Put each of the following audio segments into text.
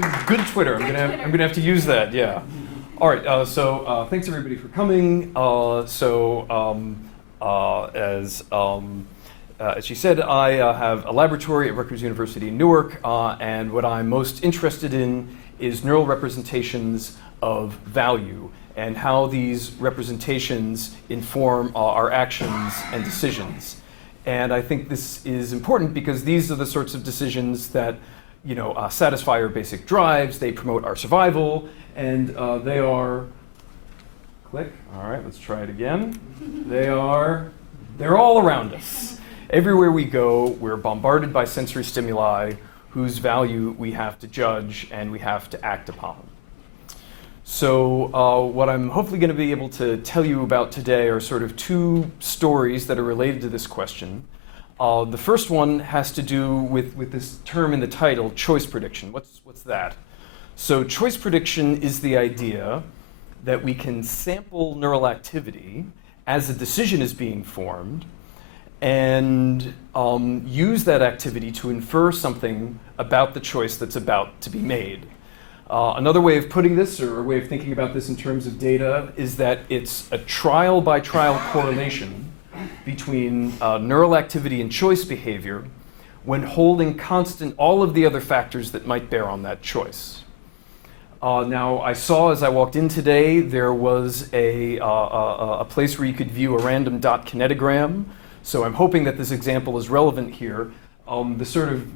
Good Twitter. I'm gonna have to use that. Yeah. All right. So thanks everybody for coming. As she said, I have a laboratory at Rutgers University in Newark, and what I'm most interested in is neural representations of value and how these representations inform our actions and decisions. And I think this is important because these are the sorts of decisions that satisfy our basic drives, they promote our survival, and they are, click, all right, let's try it again. They're all around us. Everywhere we go, we're bombarded by sensory stimuli whose value we have to judge and we have to act upon. So what I'm hopefully going to be able to tell you about today are sort of two stories that are related to this question. The first one has to do with this term in the title, choice prediction. What's that? So choice prediction is the idea that we can sample neural activity as a decision is being formed and use that activity to infer something about the choice that's about to be made. Another way of putting this, or a way of thinking about this in terms of data, is that it's a trial-by-trial correlation between neural activity and choice behavior when holding constant all of the other factors that might bear on that choice. Now, I saw as I walked in today, there was a place where you could view a random dot kinetogram. So I'm hoping that this example is relevant here. The sort of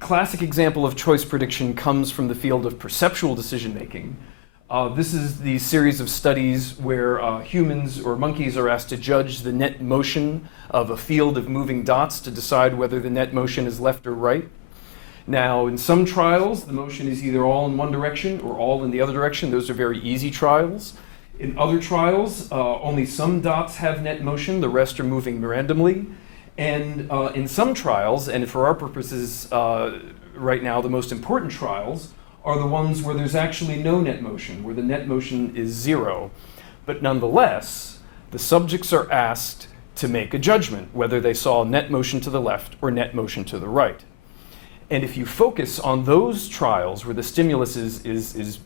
classic example of choice prediction comes from the field of perceptual decision making. This is the series of studies where humans or monkeys are asked to judge the net motion of a field of moving dots to decide whether the net motion is left or right. Now, in some trials, the motion is either all in one direction or all in the other direction. Those are very easy trials. In other trials, only some dots have net motion, the rest are moving randomly. And in some trials, and for our purposes right now, the most important trials are the ones where there's actually no net motion, where the net motion is zero. But nonetheless, the subjects are asked to make a judgment, whether they saw net motion to the left or net motion to the right. And if you focus on those trials where the stimulus is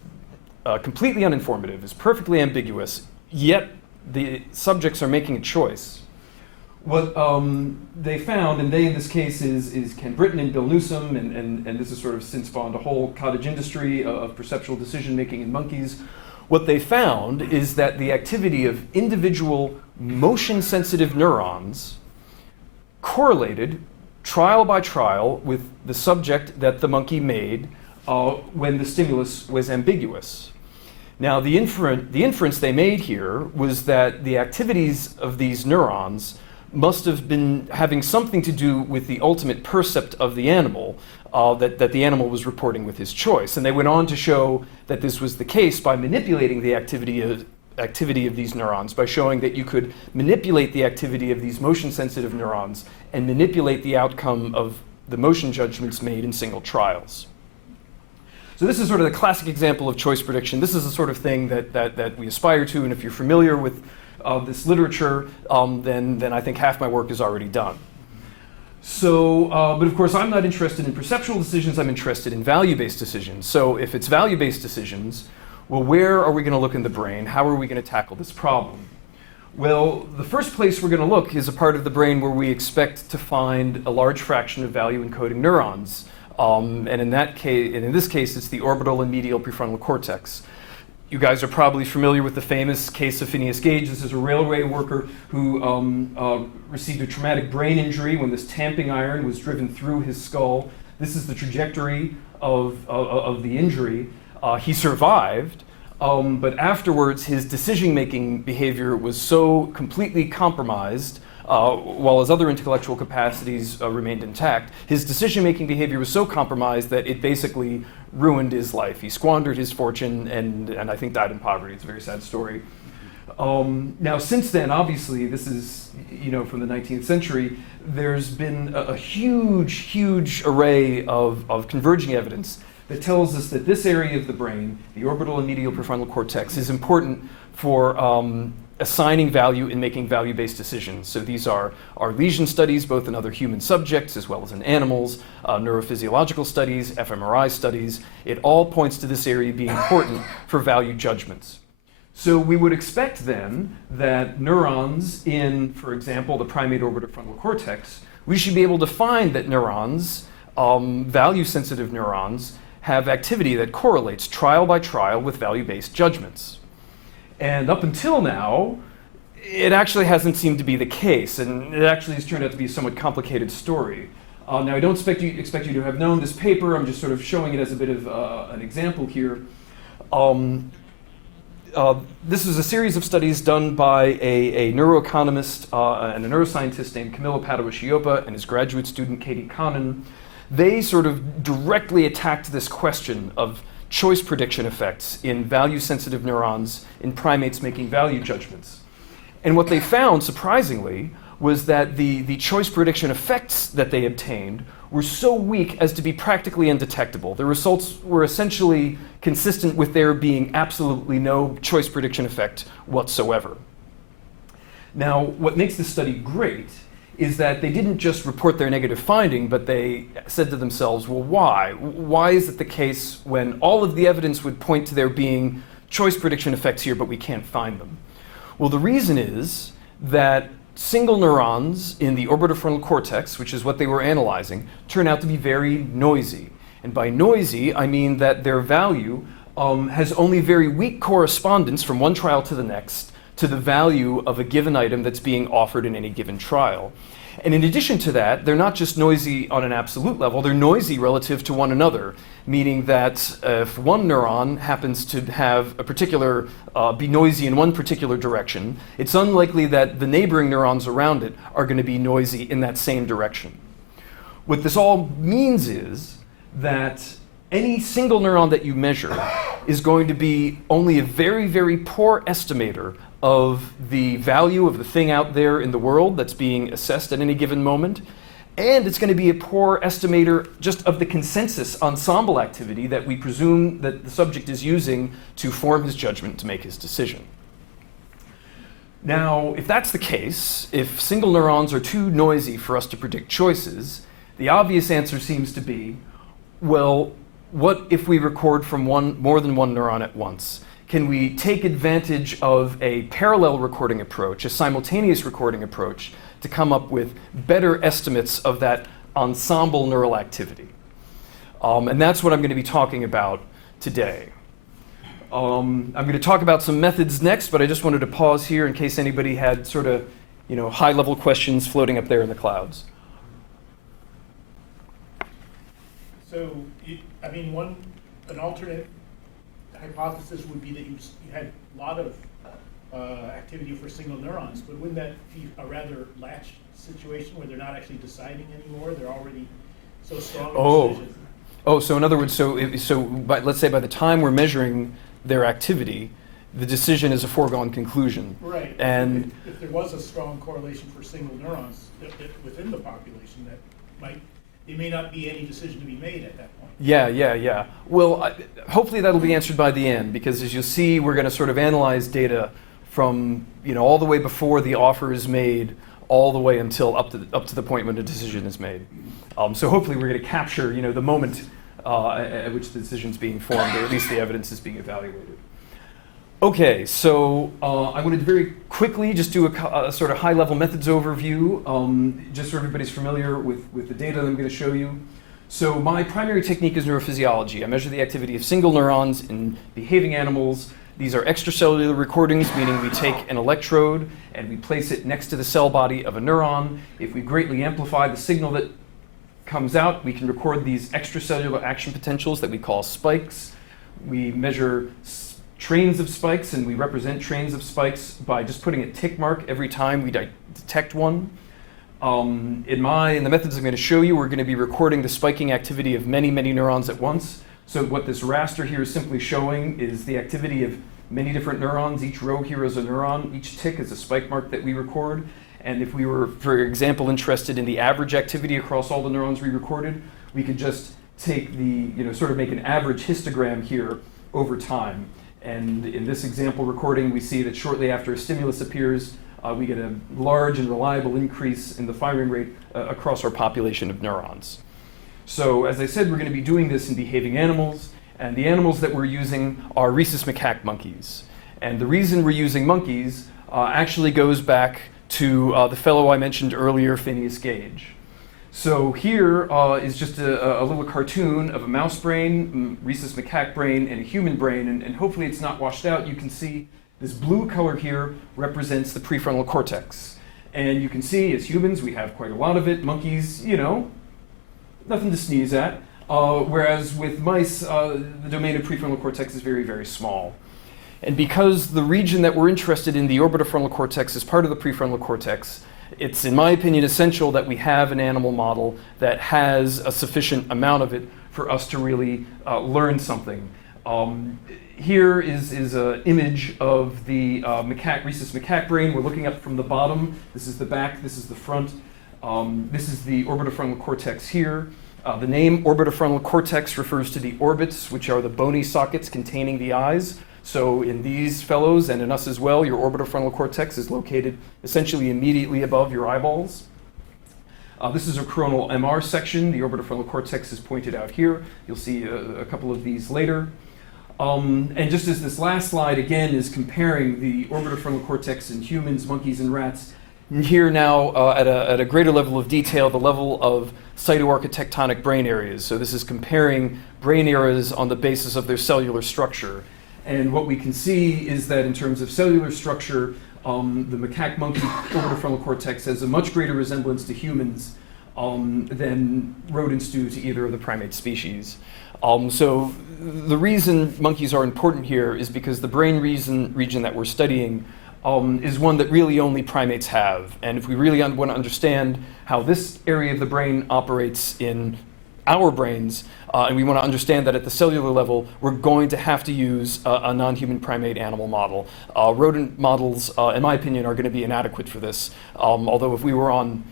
completely uninformative, is perfectly ambiguous, yet the subjects are making a choice, what they found, and they in this case is Ken Britton and Bill Newsom, and this has sort of since spawned a whole cottage industry of perceptual decision making in monkeys. What they found is that the activity of individual motion sensitive neurons correlated trial by trial with the subject that the monkey made when the stimulus was ambiguous. Now, the inference they made here was that the activities of these neurons must have been having something to do with the ultimate percept of the animal that the animal was reporting with his choice. And they went on to show that this was the case by manipulating the activity of these neurons, by showing that you could manipulate the activity of these motion-sensitive neurons and manipulate the outcome of the motion judgments made in single trials. So this is sort of the classic example of choice prediction. This is the sort of thing that we aspire to, and if you're familiar with this literature, then I think half my work is already done. So, but of course I'm not interested in perceptual decisions, I'm interested in value-based decisions. So if it's value-based decisions, well, where are we going to look in the brain? How are we going to tackle this problem? Well, the first place we're going to look is a part of the brain where we expect to find a large fraction of value encoding neurons. And in this case, it's the orbital and medial prefrontal cortex. You guys are probably familiar with the famous case of Phineas Gage. This is a railway worker who received a traumatic brain injury when this tamping iron was driven through his skull. This is the trajectory of the injury. He survived, but afterwards his decision-making behavior was so completely compromised, while his other intellectual capacities remained intact. His decision-making behavior was so compromised that it basically ruined his life. He squandered his fortune and I think died in poverty. It's a very sad story. Now, since then, obviously, this is from the 19th century, there's been a huge array of converging evidence that tells us that this area of the brain, the orbital and medial prefrontal cortex, is important for assigning value and making value-based decisions. So these are lesion studies, both in other human subjects as well as in animals, neurophysiological studies, fMRI studies. It all points to this area being important for value judgments. So we would expect then that neurons in, for example, the primate orbitofrontal cortex, we should be able to find that neurons, value-sensitive neurons, have activity that correlates trial by trial with value-based judgments. And up until now, it actually hasn't seemed to be the case, and it actually has turned out to be a somewhat complicated story. Now, I don't expect you to have known this paper. I'm just sort of showing it as a bit of an example here. This is a series of studies done by a neuroeconomist and a neuroscientist named Camillo Padua-Schioppa and his graduate student Katie Connon. They sort of directly attacked this question of choice prediction effects in value-sensitive neurons in primates making value judgments. And what they found, surprisingly, was that the choice prediction effects that they obtained were so weak as to be practically undetectable. The results were essentially consistent with there being absolutely no choice prediction effect whatsoever. Now, what makes this study great is that they didn't just report their negative finding, but they said to themselves, well, why? Why is it the case when all of the evidence would point to there being choice prediction effects here, but we can't find them? Well, the reason is that single neurons in the orbitofrontal cortex, which is what they were analyzing, turn out to be very noisy. And by noisy, I mean that their value has only very weak correspondence from one trial to the next to the value of a given item that's being offered in any given trial. And in addition to that, they're not just noisy on an absolute level, they're noisy relative to one another, meaning that if one neuron happens to have a particular, be noisy in one particular direction, it's unlikely that the neighboring neurons around it are going to be noisy in that same direction. What this all means is that any single neuron that you measure is going to be only a very, very poor estimator of the value of the thing out there in the world that's being assessed at any given moment. And it's going to be a poor estimator just of the consensus ensemble activity that we presume that the subject is using to form his judgment to make his decision. Now, if that's the case, if single neurons are too noisy for us to predict choices, the obvious answer seems to be, well, what if we record from more than one neuron at once? Can we take advantage of a parallel recording approach, a simultaneous recording approach, to come up with better estimates of that ensemble neural activity? And that's what I'm going to be talking about today. I'm going to talk about some methods next, but I just wanted to pause here in case anybody had sort of, high-level questions floating up there in the clouds. So, an alternate hypothesis would be that you had a lot of activity for single neurons, but wouldn't that be a rather latched situation where they're not actually deciding anymore? They're already so strong in decision. So in other words, let's say by the time we're measuring their activity, the decision is a foregone conclusion. Right. And if there was a strong correlation for single neurons within the population, there may not be any decision to be made at that point. Yeah. Well, hopefully that'll be answered by the end, because as you'll see, we're going to sort of analyze data from all the way before the offer is made, all the way until up to the point when a decision is made. So hopefully we're going to capture the moment at which the decision is being formed, or at least the evidence is being evaluated. Okay, so I wanted to very quickly just do a sort of high-level methods overview, just so everybody's familiar with the data that I'm going to show you. So my primary technique is neurophysiology. I measure the activity of single neurons in behaving animals. These are extracellular recordings, meaning we take an electrode and we place it next to the cell body of a neuron. If we greatly amplify the signal that comes out, we can record these extracellular action potentials that we call spikes. We measure trains of spikes, and we represent trains of spikes by just putting a tick mark every time we detect one. In the methods I'm going to show you, we're going to be recording the spiking activity of many, many neurons at once. So what this raster here is simply showing is the activity of many different neurons. Each row here is a neuron. Each tick is a spike mark that we record. And if we were, for example, interested in the average activity across all the neurons we recorded, we could just take sort of make an average histogram here over time. And in this example recording, we see that shortly after a stimulus appears, we get a large and reliable increase in the firing rate across our population of neurons. So as I said, we're going to be doing this in behaving animals, and the animals that we're using are rhesus macaque monkeys. And the reason we're using monkeys actually goes back to the fellow I mentioned earlier, Phineas Gage. So here is just a little cartoon of a mouse brain, rhesus macaque brain, and a human brain, and hopefully it's not washed out. You can see this blue color here represents the prefrontal cortex. And you can see, as humans, we have quite a lot of it. Monkeys, you know, nothing to sneeze at. Whereas with mice, the domain of prefrontal cortex is very, very small. And because the region that we're interested in, the orbitofrontal cortex, is part of the prefrontal cortex, it's, in my opinion, essential that we have an animal model that has a sufficient amount of it for us to really learn something. Here is an image of the rhesus macaque brain. We're looking up from the bottom. This is the back, this is the front. This is the orbitofrontal cortex here. The name orbitofrontal cortex refers to the orbits, which are the bony sockets containing the eyes. So in these fellows, and in us as well, your orbitofrontal cortex is located essentially immediately above your eyeballs. This is a coronal MR section. The orbitofrontal cortex is pointed out here. You'll see a couple of these later. And just as this last slide, again, is comparing the orbitofrontal cortex in humans, monkeys, and rats, and here now, at a greater level of detail, the level of cytoarchitectonic brain areas. So this is comparing brain areas on the basis of their cellular structure. And what we can see is that in terms of cellular structure, the macaque monkey orbitofrontal cortex has a much greater resemblance to humans than rodents do to either of the primate species. So the reason monkeys are important here is because the brain region that we're studying is one that really only primates have. And if we really want to understand how this area of the brain operates in our brains, and we want to understand that at the cellular level, we're going to have to use a non-human primate animal model. Rodent models, in my opinion, are going to be inadequate for this. Although if we were on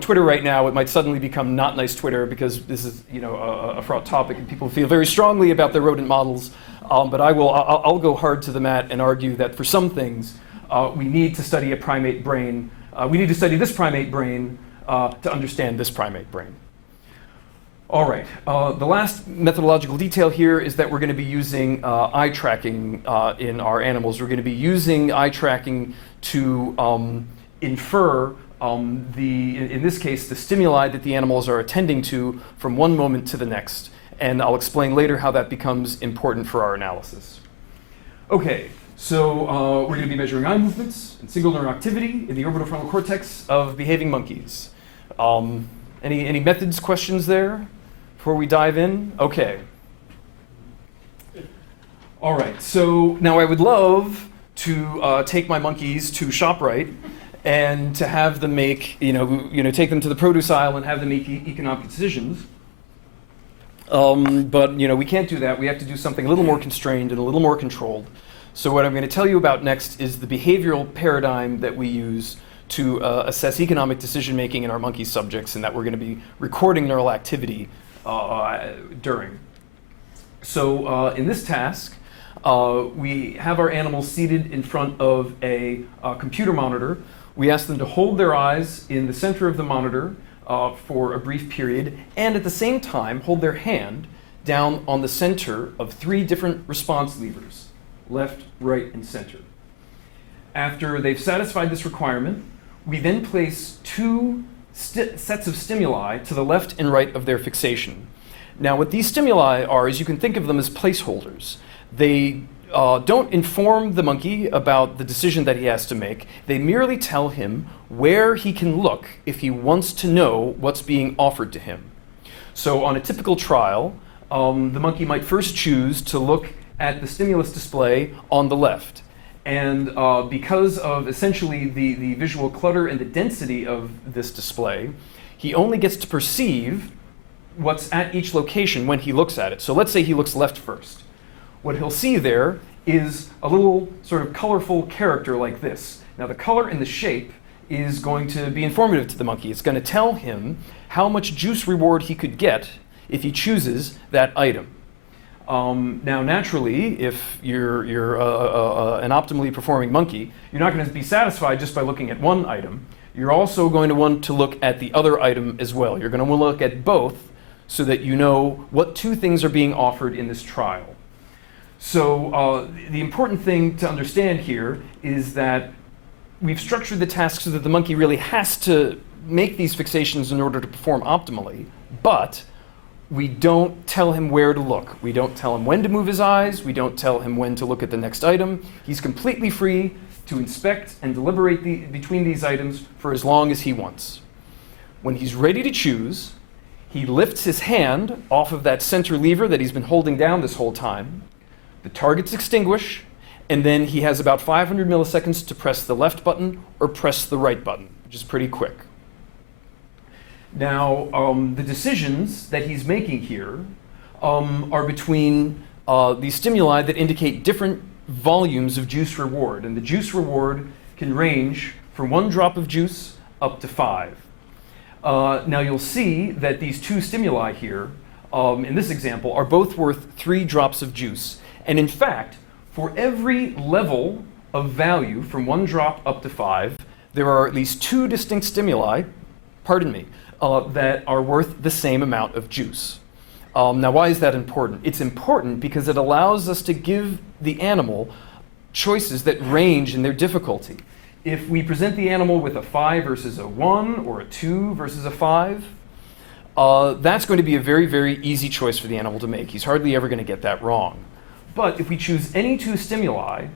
Twitter right now, it might suddenly become not nice Twitter because this is, you know, a fraught topic and people feel very strongly about their rodent models. But I'll go hard to the mat and argue that for some things, we need to study a primate brain. We need to study this primate brain to understand this primate brain. All right, the last methodological detail here is that we're going to be using eye tracking in our animals. We're going to be using eye tracking to infer in this case, the stimuli that the animals are attending to from one moment to the next. And I'll explain later how that becomes important for our analysis. Okay, so we're going to be measuring eye movements and single neuron activity in the orbitofrontal cortex of behaving monkeys. Any methods, questions there before we dive in? Okay. All right, so now I would love to take my monkeys to ShopRite and to have them make, take them to the produce aisle and have them make economic decisions. But we can't do that. We have to do something a little more constrained and a little more controlled. So what I'm going to tell you about next is the behavioral paradigm that we use to assess economic decision making in our monkey subjects, and that we're going to be recording neural activity during. So in this task, we have our animals seated in front of a computer monitor. We ask them to hold their eyes in the center of the monitor for a brief period, and at the same time hold their hand down on the center of 3 different response levers: left, right, and center. After they've satisfied this requirement, we then place 2 sets of stimuli to the left and right of their fixation. Now, what these stimuli are is you can think of them as placeholders. They don't inform the monkey about the decision that he has to make. They merely tell him where he can look if he wants to know what's being offered to him. So on a typical trial, the monkey might first choose to look at the stimulus display on the left. And because of essentially the visual clutter and the density of this display, he only gets to perceive what's at each location when he looks at it. So let's say he looks left first. What he'll see there is a little sort of colorful character like this. Now the color and the shape is going to be informative to the monkey. It's going to tell him how much juice reward he could get if he chooses that item. Now, naturally, if you're an optimally performing monkey, you're not going to be satisfied just by looking at one item. You're also going to want to look at the other item as well. You're going to want to look at both so that you know what two things are being offered in this trial. So the important thing to understand here is that we've structured the task so that the monkey really has to make these fixations in order to perform optimally, but we don't tell him where to look. We don't tell him when to move his eyes. We don't tell him when to look at the next item. He's completely free to inspect and deliberate between these items for as long as he wants. When he's ready to choose, he lifts his hand off of that center lever that he's been holding down this whole time. The targets extinguish, and then he has about 500 milliseconds to press the left button or press the right button, which is pretty quick. Now, the decisions that he's making here are between these stimuli that indicate different volumes of juice reward. And the juice reward can range from 1 drop of juice up to 5. Now, you'll see that these two stimuli here, in this example, are both worth 3 drops of juice. And in fact, for every level of value from 1 drop up to 5, there are at least 2 distinct stimuli, that are worth the same amount of juice. Now, why is that important? It's important because it allows us to give the animal choices that range in their difficulty. If we present the animal with a 5 versus a 1 or a 2 versus a 5, that's going to be a very, very easy choice for the animal to make. He's hardly ever going to get that wrong. But if we choose any 2 stimuli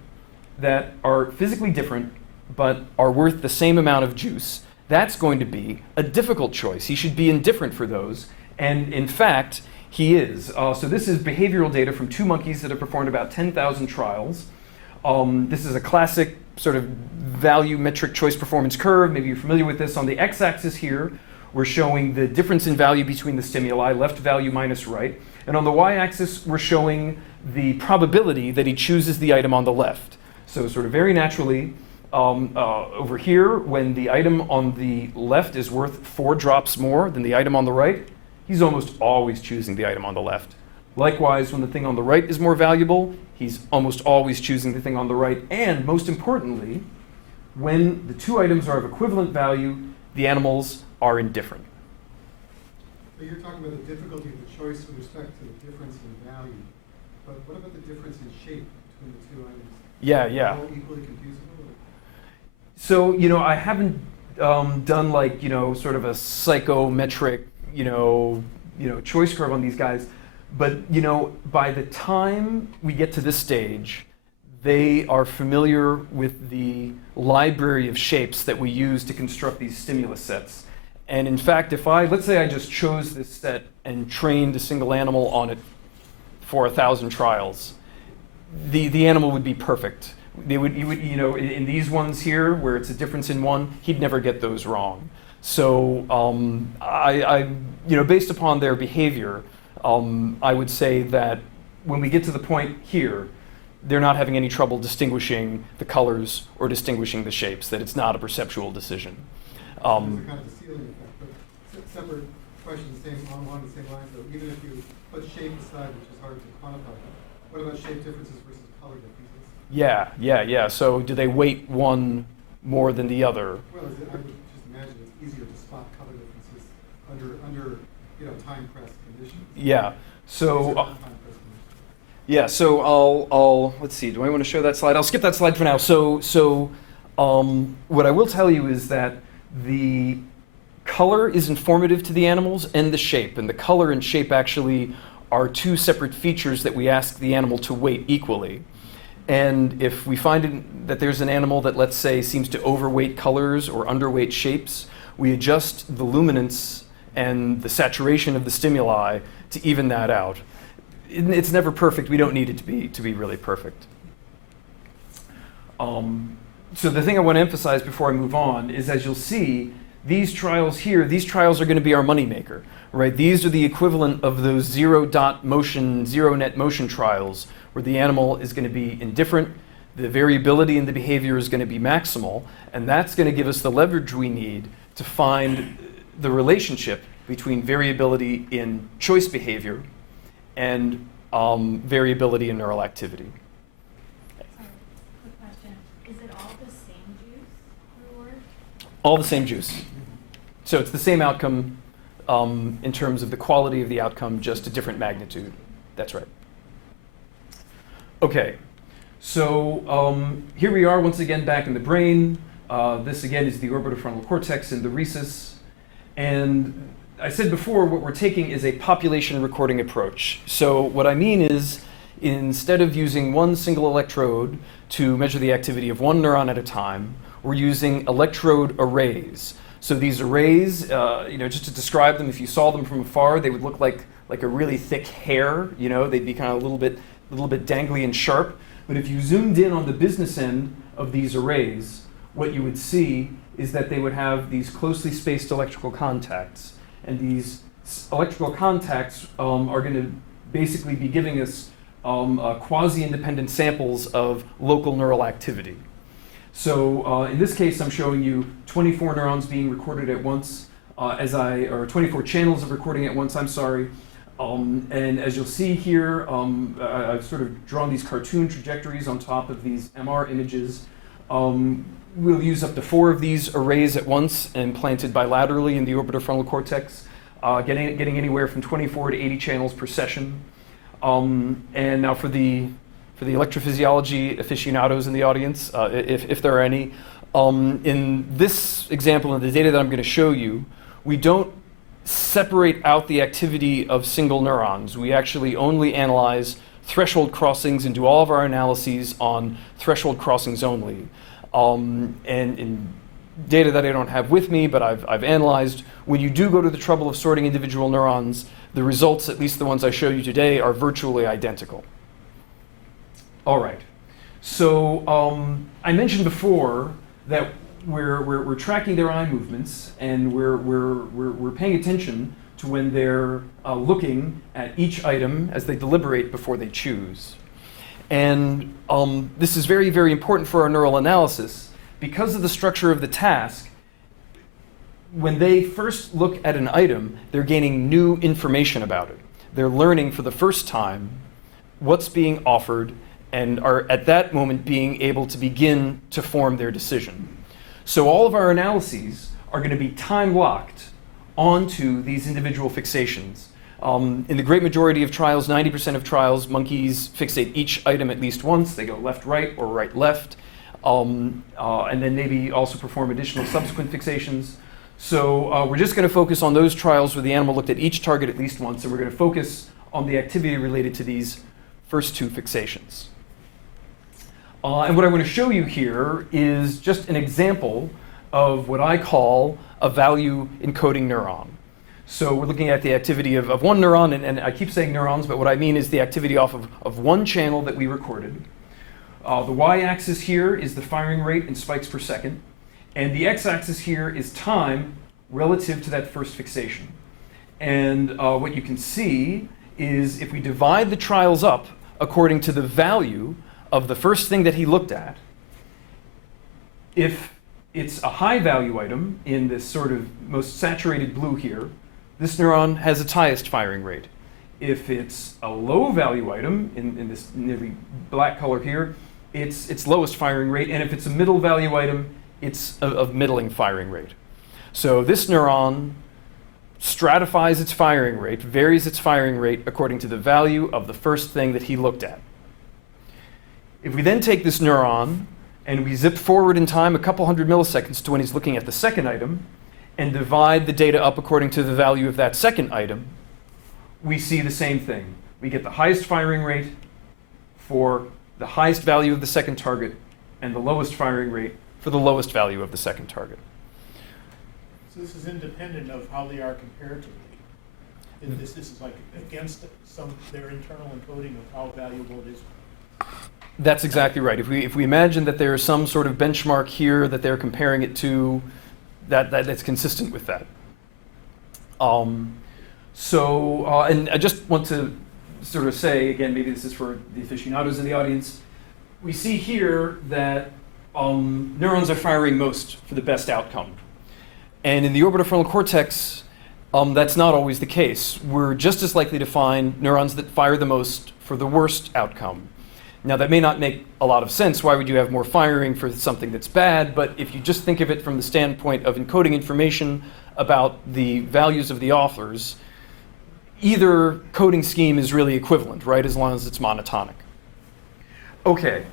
that are physically different but are worth the same amount of juice, that's going to be a difficult choice. He should be indifferent for those, and in fact, he is. So this is behavioral data from 2 monkeys that have performed about 10,000 trials. This is a classic sort of value metric choice performance curve. Maybe you're familiar with this. On the x-axis here, we're showing the difference in value between the stimuli, left value minus right. And on the y-axis, we're showing the probability that he chooses the item on the left. So sort of very naturally, over here, when the item on the left is worth 4 drops more than the item on the right, he's almost always choosing the item on the left. Likewise, when the thing on the right is more valuable, he's almost always choosing the thing on the right. And most importantly, when the 2 items are of equivalent value, the animals are indifferent. So you're talking about the difficulty of the choice with respect to the difference in value. But what about the difference in shape between the 2 items? Yeah. Are they all equally confusable? So, I haven't done like, sort of a psychometric, choice curve on these guys. But, by the time we get to this stage, they are familiar with the library of shapes that we use to construct these stimulus sets. And in fact, let's say I just chose this set and trained a single animal on it for 1,000 trials, the animal would be perfect. You would, in these ones here, where it's a difference in 1, he'd never get those wrong. So, based upon their behavior, I would say that when we get to the point here, they're not having any trouble distinguishing the colors or distinguishing the shapes, that it's not a perceptual decision. There's a kind of a ceiling effect, but separate questions, along the same lines, though. Even if you put shape aside, which is hard to quantify, what about shape differences versus color differences? Yeah. So do they weight one more than the other? Well, I would just imagine it's easier to spot color differences under time-pressed conditions. Yeah. So I'll let's see. Do I want to show that slide? I'll skip that slide for now. So what I will tell you is that the color is informative to the animals and the shape, and the color and shape actually are 2 separate features that we ask the animal to weight equally. And if we find that there's an animal that, let's say, seems to overweight colors or underweight shapes, we adjust the luminance and the saturation of the stimuli to even that out. It's never perfect. We don't need it to be really perfect. So the thing I want to emphasize before I move on is, as you'll see, these trials are going to be our moneymaker, right? These are the equivalent of those zero net motion trials, where the animal is going to be indifferent, the variability in the behavior is going to be maximal, and that's going to give us the leverage we need to find the relationship between variability in choice behavior and variability in neural activity. Sorry, quick question. Is it all the same juice reward? All the same juice. So it's the same outcome in terms of the quality of the outcome, just a different magnitude. That's right. Okay, so here we are once again back in the brain. This again is the orbitofrontal cortex and the rhesus. And I said before, what we're taking is a population recording approach. So what I mean is, instead of using one single electrode to measure the activity of one neuron at a time, we're using electrode arrays. So these arrays, just to describe them, if you saw them from afar, they would look like a really thick hair. They'd be kind of a little bit dangly and sharp. But if you zoomed in on the business end of these arrays, what you would see is that they would have these closely spaced electrical contacts. And these electrical contacts are going to basically be giving us quasi-independent samples of local neural activity. So in this case, I'm showing you 24 neurons being recorded at once, or 24 channels of recording at once, I'm sorry. And as you'll see here, I've sort of drawn these cartoon trajectories on top of these MR images. We'll use up to 4 of these arrays at once and planted bilaterally in the orbitofrontal cortex, getting anywhere from 24 to 80 channels per session. And now for the electrophysiology aficionados in the audience, if there are any, in this example, in the data that I'm going to show you, we don't separate out the activity of single neurons. We actually only analyze threshold crossings and do all of our analyses on threshold crossings only. And in data that I don't have with me, but I've analyzed, when you do go to the trouble of sorting individual neurons, the results, at least the ones I show you today, are virtually identical. All right. So I mentioned before that we're tracking their eye movements, and we're paying attention to when they're looking at each item as they deliberate before they choose. And this is very, very important for our neural analysis because of the structure of the task. When they first look at an item, they're gaining new information about it. They're learning for the first time what's being offered and are at that moment being able to begin to form their decision. So all of our analyses are going to be time-locked onto these individual fixations. In the great majority of trials, 90% of trials, monkeys fixate each item at least once. They go left-right or right-left, and then maybe also perform additional subsequent fixations. So we're just going to focus on those trials where the animal looked at each target at least once, and we're going to focus on the activity related to these first 2 fixations. And what I want to show you here is just an example of what I call a value encoding neuron. So we're looking at the activity of one neuron, and I keep saying neurons, but what I mean is the activity off of one channel that we recorded. The y-axis here is the firing rate in spikes per second, and the x-axis here is time relative to that first fixation. And what you can see is if we divide the trials up according to the value of the first thing that he looked at, if it's a high value item in this sort of most saturated blue here, this neuron has its highest firing rate. If it's a low value item in this nearly black color here, it's its lowest firing rate. And if it's a middle value item, it's of middling firing rate. So this neuron stratifies its firing rate, varies its firing rate according to the value of the first thing that he looked at. If we then take this neuron and we zip forward in time a couple hundred milliseconds to when he's looking at the second item and divide the data up according to the value of that second item, we see the same thing. We get the highest firing rate for the highest value of the second target and the lowest firing rate for the lowest value of the second target. So this is independent of how they are comparatively. This is like against their internal encoding of how valuable it is. That's exactly right. If we imagine that there is some sort of benchmark here that they're comparing it to, that's consistent with that. And I just want to sort of say, again, maybe this is for the aficionados in the audience, we see here that neurons are firing most for the best outcome. And in the orbitofrontal cortex, That's not always the case. We're just as likely to find neurons that fire the most for the worst outcome. Now, that may not make a lot of sense. Why would you have more firing for something that's bad? But if you just think of it from the standpoint of encoding information about the values of the authors, either coding scheme is really equivalent, right, as long as it's monotonic. Okay,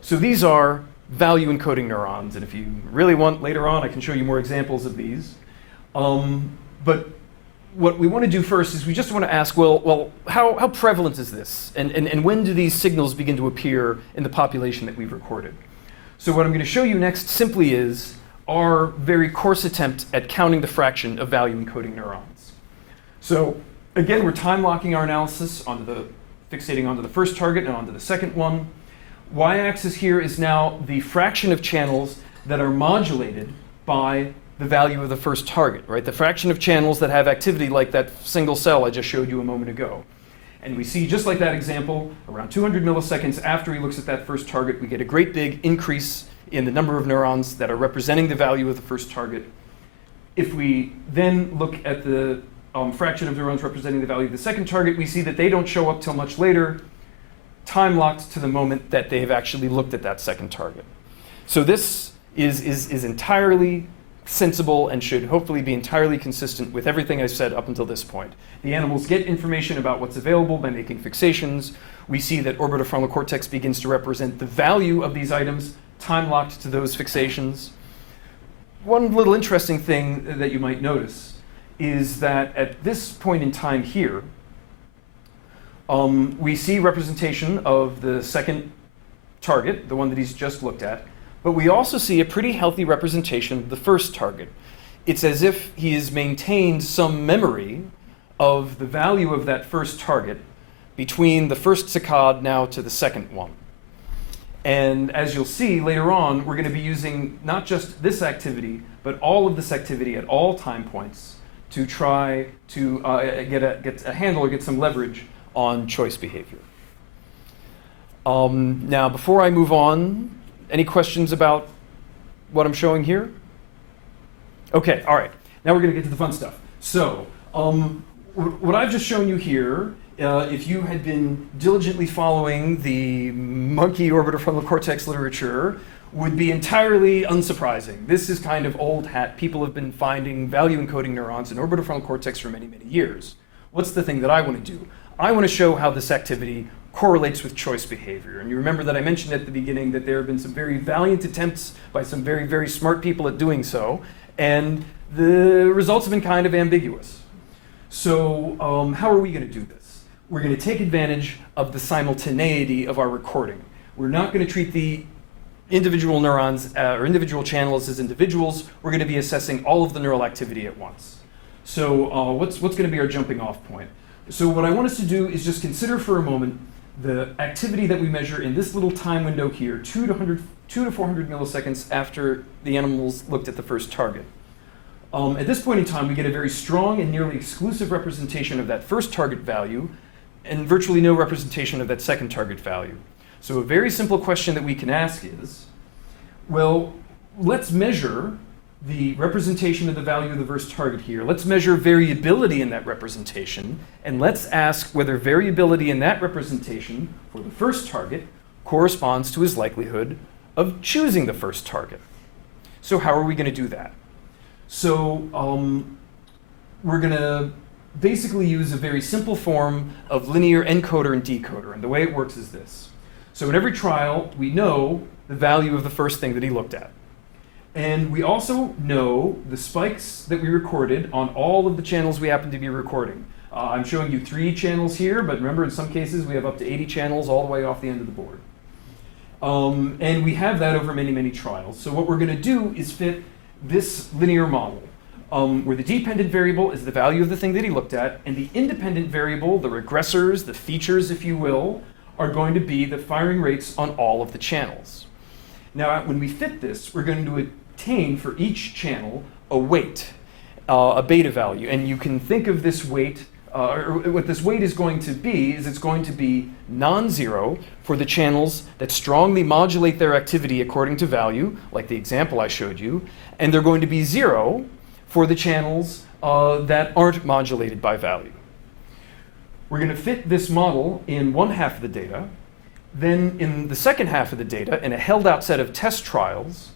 so these are value encoding neurons, and if you really want later on, I can show you more examples of these. But what we want to do first is we just want to ask, well, how prevalent is this? And when do these signals begin to appear in the population that we've recorded? So what I'm going to show you next simply is our very coarse attempt at counting the fraction of value encoding neurons. So again, we're time locking our analysis fixating onto the first target and onto the second one. Y-axis here is now the fraction of channels that are modulated by the value of the first target, right? The fraction of channels that have activity like that single cell I just showed you a moment ago. And we see, just like that example, around 200 milliseconds after he looks at that first target, we get a great big increase in the number of neurons that are representing the value of the first target. If we then look at the fraction of neurons representing the value of the second target, we see that they don't show up till much later, time locked to the moment that they've actually looked at that second target. So this is entirely sensible and should hopefully be entirely consistent with everything I've said up until this point. The animals get information about what's available by making fixations. We see that orbitofrontal cortex begins to represent the value of these items, time locked to those fixations. One little interesting thing that you might notice is that at this point in time here, we see representation of the second target, the one that he's just looked at, but we also see a pretty healthy representation of the first target. It's as if he has maintained some memory of the value of that first target between the first saccade now to the second one. And as you'll see later on, we're going to be using not just this activity, but all of this activity at all time points to try to get a handle or get some leverage on choice behavior. Now, before I move on, any questions about what I'm showing here? Okay, all right. Now we're going to get to the fun stuff. So, what I've just shown you here, if you had been diligently following the monkey orbitofrontal cortex literature, would be entirely unsurprising. This is kind of old hat. People have been finding value encoding neurons in orbitofrontal cortex for many, many years. What's the thing that I want to do? I want to show how this activity correlates with choice behavior. And you remember that I mentioned at the beginning that there have been some very valiant attempts by some very, very smart people at doing so, and the results have been kind of ambiguous. So how are we going to do this? We're going to take advantage of the simultaneity of our recording. We're not going to treat the individual neurons or individual channels as individuals. We're going to be assessing all of the neural activity at once. So what's going to be our jumping off point? So what I want us to do is just consider for a moment the activity that we measure in this little time window here, 2 to 400 milliseconds after the animals looked at the first target. At this point in time, we get a very strong and nearly exclusive representation of that first target value and virtually no representation of that second target value. So a very simple question that we can ask is, well, let's measure the representation of the value of the first target here. Let's measure variability in that representation, and let's ask whether variability in that representation for the first target corresponds to his likelihood of choosing the first target. So how are we going to do that? So we're going to basically use a very simple form of linear encoder and decoder, and the way it works is this. So in every trial, we know the value of the first thing that he looked at. And we also know the spikes that we recorded on all of the channels we happen to be recording. I'm showing you 3 channels here, but remember in some cases we have up to 80 channels all the way off the end of the board. And we have that over many, many trials. So what we're going to do is fit this linear model, where the dependent variable is the value of the thing that he looked at, and the independent variable, the regressors, the features, if you will, are going to be the firing rates on all of the channels. Now, when we fit this, we're going to obtain for each channel a weight, a beta value. And you can think of this weight, or what this weight is going to be, is it's going to be non-zero for the channels that strongly modulate their activity according to value, like the example I showed you, and they're going to be 0 for the channels that aren't modulated by value. We're going to fit this model in one half of the data. Then in the second half of the data, in a held-out set of test trials,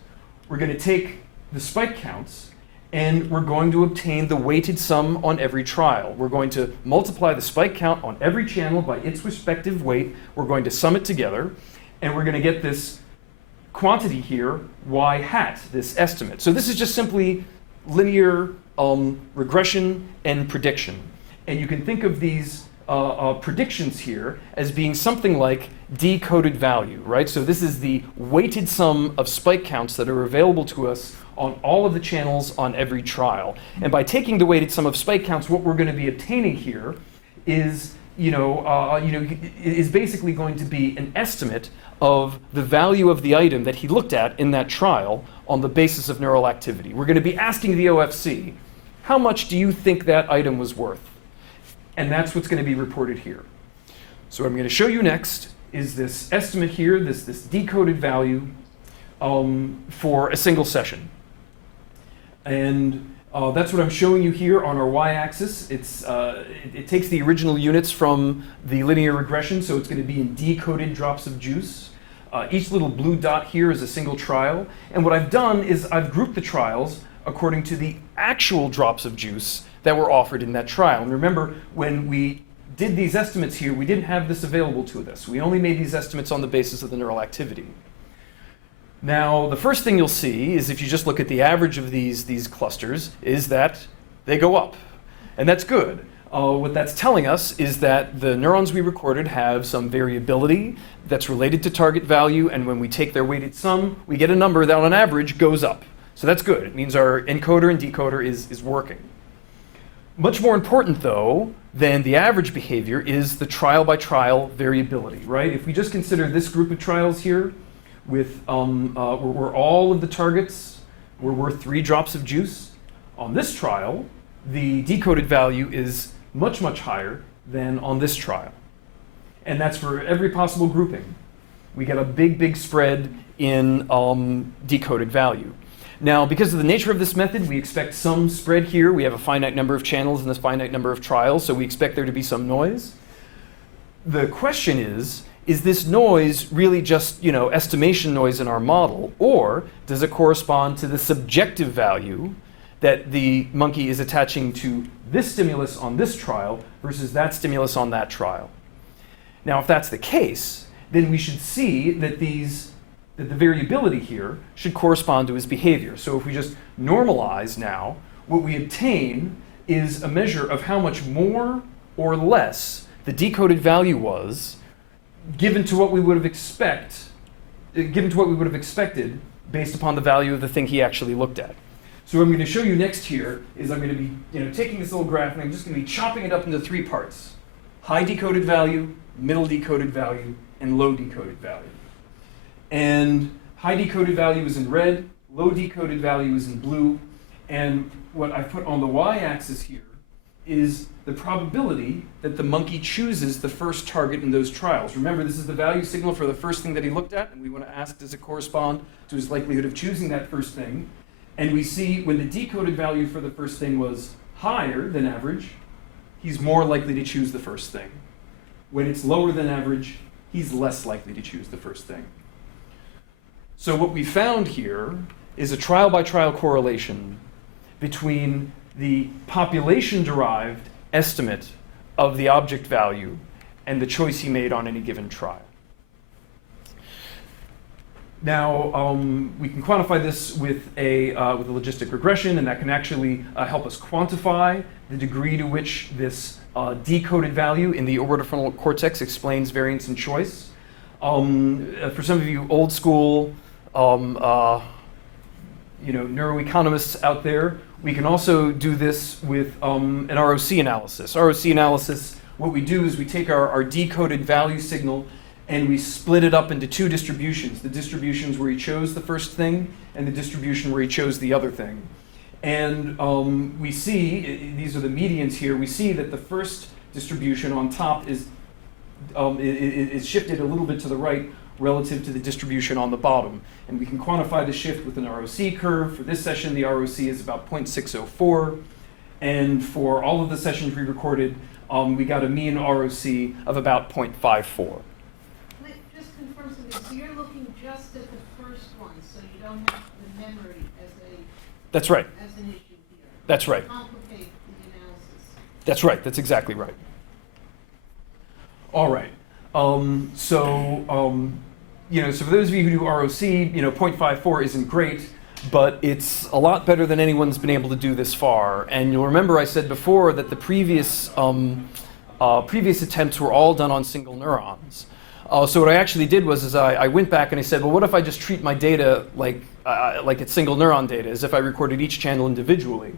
we're going to take the spike counts and we're going to obtain the weighted sum on every trial. We're going to multiply the spike count on every channel by its respective weight. We're going to sum it together, and we're going to get this quantity here, y hat, this estimate. So this is just simply linear regression and prediction. And you can think of these predictions here as being something like decoded value, right? So this is the weighted sum of spike counts that are available to us on all of the channels on every trial. And by taking the weighted sum of spike counts, what we're going to be obtaining here is, is basically going to be an estimate of the value of the item that he looked at in that trial on the basis of neural activity. We're going to be asking the OFC, how much do you think that item was worth? And that's what's going to be reported here. So what I'm going to show you next is this estimate here, this decoded value for a single session. And that's what I'm showing you here on our y-axis. It takes the original units from the linear regression, so it's going to be in decoded drops of juice. Each little blue dot here is a single trial. And what I've done is I've grouped the trials according to the actual drops of juice that were offered in that trial. And remember, when we did these estimates here, we didn't have this available to us. We only made these estimates on the basis of the neural activity. Now, the first thing you'll see is if you just look at the average of these clusters, is that they go up. And that's good. What that's telling us is that the neurons we recorded have some variability that's related to target value, and when we take their weighted sum, we get a number that on average goes up. So that's good. It means our encoder and decoder is working. Much more important, though, than the average behavior is the trial-by-trial variability, right? If we just consider this group of trials here, with where all of the targets were worth 3 drops of juice, on this trial, the decoded value is much, much higher than on this trial. And that's for every possible grouping. We get a big, big spread in decoded value. Now, because of the nature of this method, we expect some spread here. We have a finite number of channels in this finite number of trials, so we expect there to be some noise. The question is this noise really just, estimation noise in our model, or does it correspond to the subjective value that the monkey is attaching to this stimulus on this trial versus that stimulus on that trial? Now, if that's the case, then we should see that the variability here should correspond to his behavior. So if we just normalize now, what we obtain is a measure of how much more or less the decoded value was given to what we would have expected based upon the value of the thing he actually looked at. So what I'm going to show you next here is I'm going to be taking this little graph and I'm just going to be chopping it up into 3 parts: high decoded value, middle decoded value, and low decoded value. And high decoded value is in red, low decoded value is in blue, and what I've put on the y-axis here is the probability that the monkey chooses the first target in those trials. Remember, this is the value signal for the first thing that he looked at, and we want to ask, does it correspond to his likelihood of choosing that first thing? And we see when the decoded value for the first thing was higher than average, he's more likely to choose the first thing. When it's lower than average, he's less likely to choose the first thing. So what we found here is a trial-by-trial correlation between the population-derived estimate of the object value and the choice he made on any given trial. Now, we can quantify this with a logistic regression, and that can actually help us quantify the degree to which this decoded value in the orbitofrontal cortex explains variance in choice. For some of you old school neuroeconomists out there, we can also do this with an ROC analysis. ROC analysis, what we do is we take our decoded value signal and we split it up into 2 distributions. The distributions where he chose the first thing and the distribution where he chose the other thing. And we see, these are the medians here, we see that the first distribution on top is shifted a little bit to the right, relative to the distribution on the bottom. And we can quantify the shift with an ROC curve. For this session, the ROC is about 0.604. And for all of the sessions we recorded, we got a mean ROC of about 0.54. Can I just confirm something? So you're looking just at the first one, so you don't have the memory That's right. as an issue here. That's right. Complicate the analysis. That's right. That's exactly right. All right. So for those of you who do ROC, 0.54 isn't great, but it's a lot better than anyone's been able to do this far. And you'll remember I said before that the previous attempts were all done on single neurons. So what I actually did was I went back and I said, well, what if I just treat my data like it's single neuron data, as if I recorded each channel individually?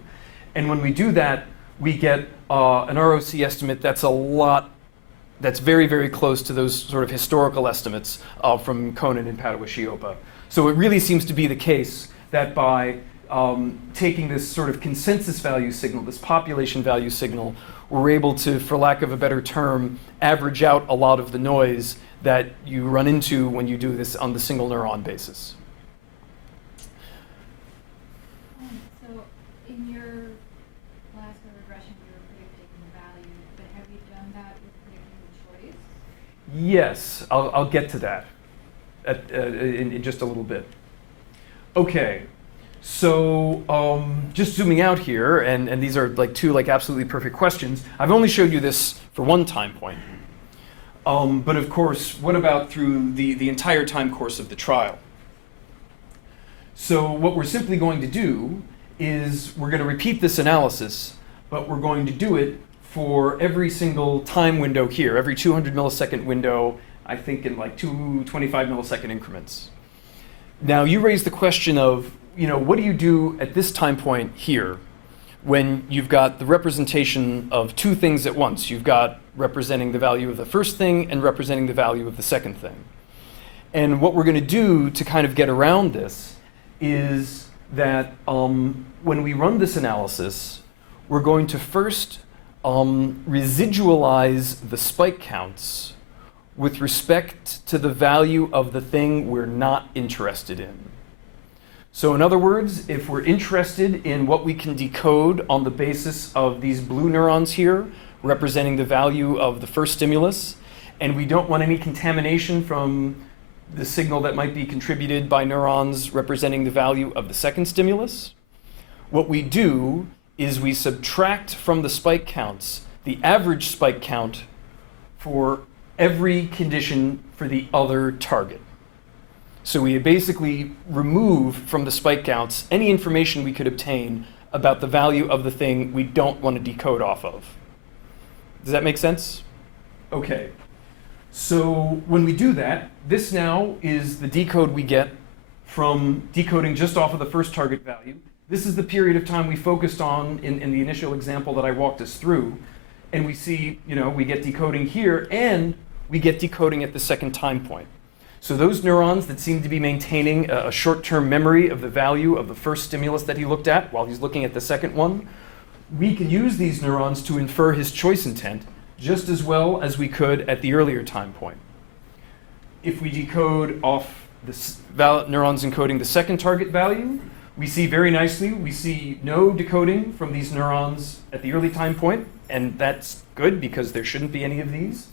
And when we do that, we get an ROC estimate that's very, very close to those sort of historical estimates from Conan and Padua-Chioppa. So it really seems to be the case that by taking this sort of consensus value signal, this population value signal, we're able to, for lack of a better term, average out a lot of the noise that you run into when you do this on the single neuron basis. So in your class of regression, you were predicting the value, but have you done that with predicting the choice? Yes, I'll get to that in just a little bit. Okay, so just zooming out here, and these are like two absolutely perfect questions. I've only showed you this for one time point. But of course, what about through the entire time course of the trial? So what we're simply going to do is we're going to repeat this analysis, but we're going to do it for every single time window here, every 200 millisecond window, I think in like 225 millisecond increments. Now you raise the question of, what do you do at this time point here when you've got the representation of two things at once? You've got representing the value of the first thing and representing the value of the second thing. And what we're going to do to kind of get around this is that when we run this analysis, we're going to first residualize the spike counts with respect to the value of the thing we're not interested in. So in other words, if we're interested in what we can decode on the basis of these blue neurons here, representing the value of the first stimulus, and we don't want any contamination from the signal that might be contributed by neurons representing the value of the second stimulus, what we do is we subtract from the spike counts the average spike count for every condition for the other target. So we basically remove from the spike counts any information we could obtain about the value of the thing we don't want to decode off of. Does that make sense? Okay. So when we do that, this now is the decode we get from decoding just off of the first target value. This is the period of time we focused on in the initial example that I walked us through. And we see, we get decoding here, and we get decoding at the second time point. So those neurons that seem to be maintaining a short-term memory of the value of the first stimulus that he looked at while he's looking at the second one, we can use these neurons to infer his choice intent just as well as we could at the earlier time point. If we decode off the neurons encoding the second target value, we see very nicely, we see no decoding from these neurons at the early time point, and that's good because there shouldn't be any of these.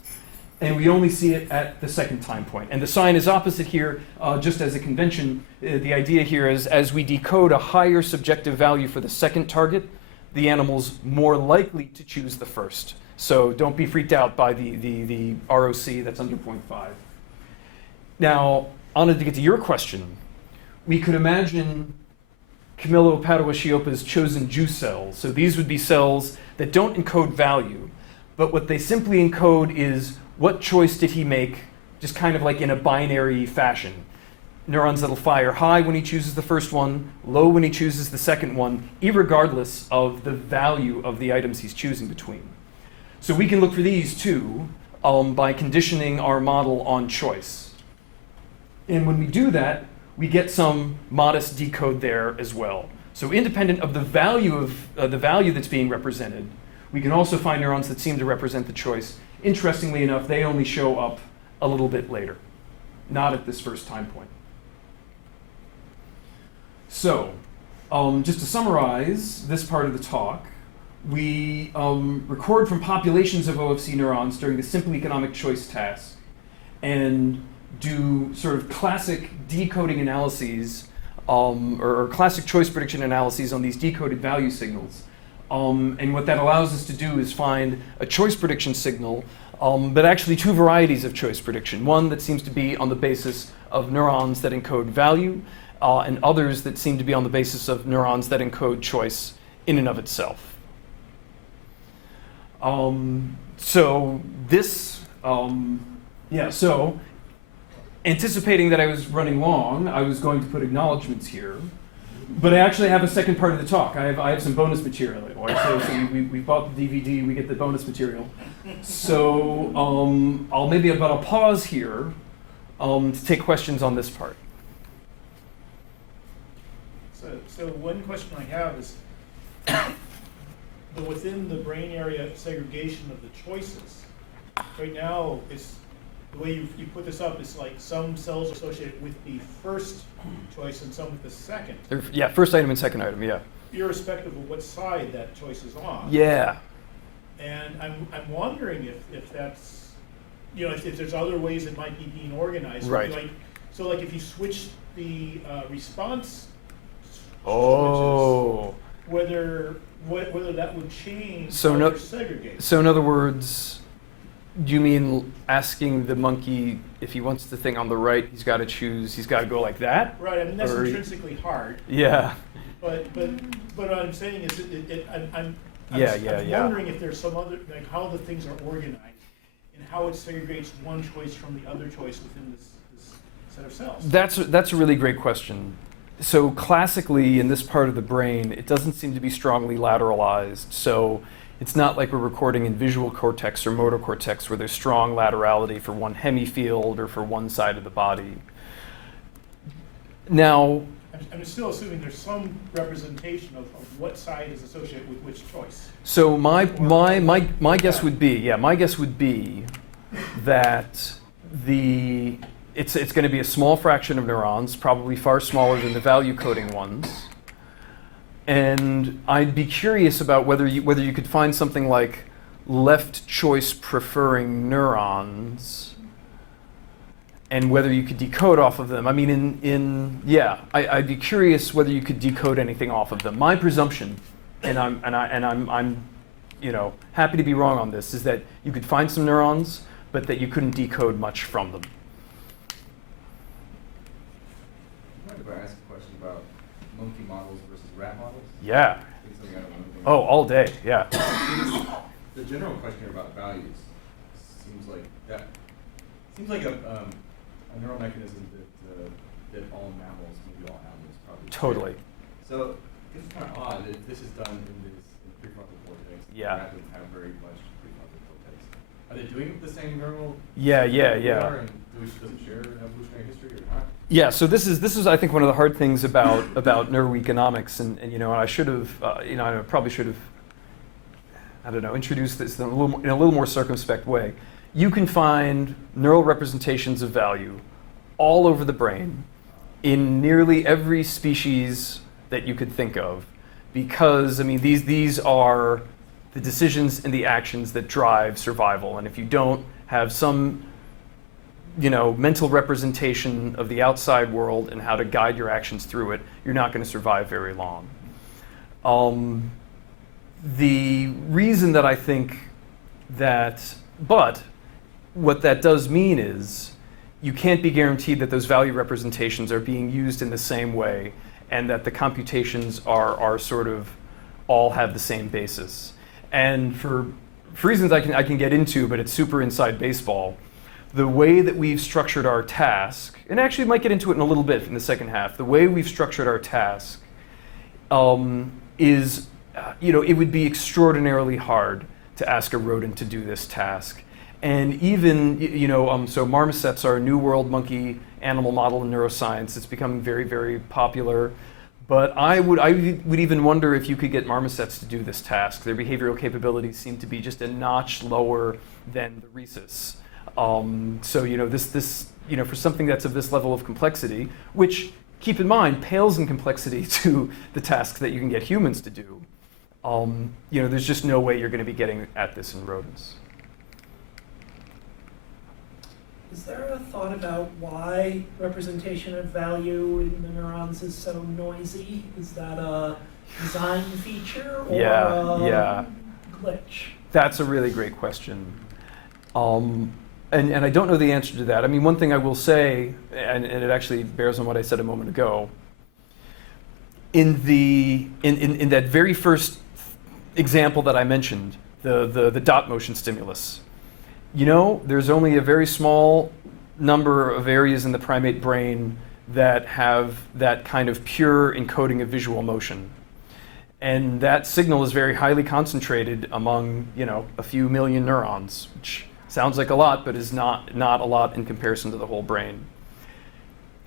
And we only see it at the second time point. And the sign is opposite here, just as a convention. The idea here is as we decode a higher subjective value for the second target, the animal's more likely to choose the first. So don't be freaked out by the ROC that's under 0.5. Now, Anna, to get to your question, we could imagine Camillo Padua-Chioppa's chosen juice cells. So these would be cells that don't encode value, but what they simply encode is what choice did he make, just kind of like in a binary fashion. Neurons that'll fire high when he chooses the first one, low when he chooses the second one, irregardless of the value of the items he's choosing between. So we can look for these too by conditioning our model on choice. And when we do that, we get some modest decode there as well. So independent of the value that's being represented, we can also find neurons that seem to represent the choice. Interestingly enough, they only show up a little bit later. not at this first time point. So, just to summarize this part of the talk, we record from populations of OFC neurons during the simple economic choice task and do sort of classic decoding analyses or classic choice prediction analyses on these decoded value signals. And what that allows us to do is find a choice prediction signal, but actually two varieties of choice prediction. One that seems to be on the basis of neurons that encode value, and others that seem to be on the basis of neurons that encode choice in and of itself. So anticipating that I was running long, I was going to put acknowledgments here, but I actually have a second part of the talk. I have some bonus material. So we bought the DVD, we get the bonus material. So I'll pause here to take questions on this part. So one question I have is, within the brain area segregation of the choices, right now, it's the way you put this up is like some cells associated with the first choice and some with the second. Yeah, first item and second item, yeah. Irrespective of what side that choice is on. Yeah. And I'm wondering if that's, if there's other ways it might be being organized. Right. So if you switch the response Oh. switches, whether that would change So how no- they're segregated. So in other words, do you mean asking the monkey if he wants the thing on the right, he's got to go like that? Right, I mean, that's Or- intrinsically hard. Yeah. But what I'm saying is, I'm Yeah. wondering if there's some other, how the things are organized and how it segregates one choice from the other choice within this set of cells. That's a really great question. So classically, in this part of the brain, it doesn't seem to be strongly lateralized. So it's not like we're recording in visual cortex or motor cortex where there's strong laterality for one hemifield or for one side of the body. Now, I'm still assuming there's some representation of what side is associated with which choice. so my guess would be that it's going to be a small fraction of neurons, probably far smaller than the value coding ones. And I'd be curious about whether you could find something like left choice preferring neurons and whether you could decode off of them. I mean, I'd be curious whether you could decode anything off of them. My presumption, and I'm happy to be wrong on this, is that you could find some neurons, but that you couldn't decode much from them. If I ask a question about monkey models versus rat models? Yeah. It's something I don't know. Oh, all day. Yeah. The general question here about values seems like a neural mechanism that all mammals, maybe all animals, probably Totally. share. So it's kind of odd that this is done in prefrontal cortex. Yeah. Rats don't have very much prefrontal cortex. Are they doing the same neural? Yeah. And does it share an evolutionary history or not? Yeah, so this is I think one of the hard things about neuroeconomics, and I should have I probably should have introduced this in a little more circumspect way. You can find neural representations of value all over the brain in nearly every species that you could think of, because these are the decisions and the actions that drive survival, and if you don't have some mental representation of the outside world and how to guide your actions through it, you're not going to survive very long. The reason that I think that, but what that does mean is you can't be guaranteed that those value representations are being used in the same way and that the computations are sort of all have the same basis. And for reasons I can get into, but it's super inside baseball, the way that we've structured our task, and actually might get into it in a little bit in the second half, the way we've structured our task is, it would be extraordinarily hard to ask a rodent to do this task. And even, so marmosets are a new world monkey animal model in neuroscience. It's becoming very, very popular. But I would even wonder if you could get marmosets to do this task. Their behavioral capabilities seem to be just a notch lower than the rhesus. So this for something that's of this level of complexity, which, keep in mind, pales in complexity to the tasks that you can get humans to do, there's just no way you're going to be getting at this in rodents. Is there a thought about why representation of value in the neurons is so noisy? Is that a design feature or a glitch? That's a really great question. And I don't know the answer to that. I mean, one thing I will say, and it actually bears on what I said a moment ago, in that very first example that I mentioned, the dot motion stimulus, there's only a very small number of areas in the primate brain that have that kind of pure encoding of visual motion. And that signal is very highly concentrated among, a few million neurons, which sounds like a lot, but is not a lot in comparison to the whole brain.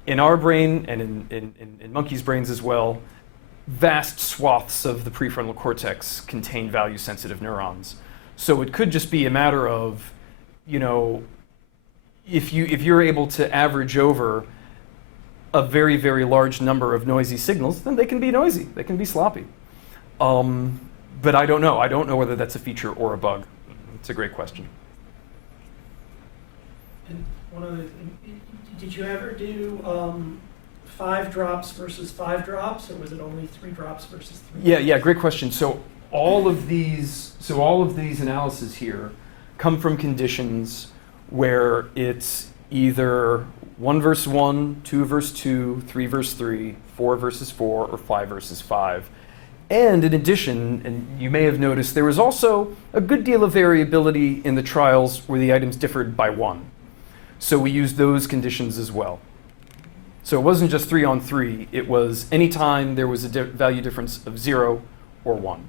In our brain, and in monkeys' brains as well, vast swaths of the prefrontal cortex contain value-sensitive neurons. So it could just be a matter of, if you're able to average over a very, very large number of noisy signals, then they can be noisy, they can be sloppy. But I don't know. I don't know whether that's a feature or a bug. It's a great question. And one other thing, did you ever do 5 drops versus 5 drops, or was it only 3 drops versus 3? Yeah, great question. So all of these analyses here come from conditions where it's either 1 versus 1, 2 versus 2, 3 versus 3, 4 versus 4, or 5 versus 5. And in addition, and you may have noticed, there was also a good deal of variability in the trials where the items differed by 1. So we used those conditions as well. So it wasn't just 3 on 3, it was anytime there was a value difference of 0 or 1.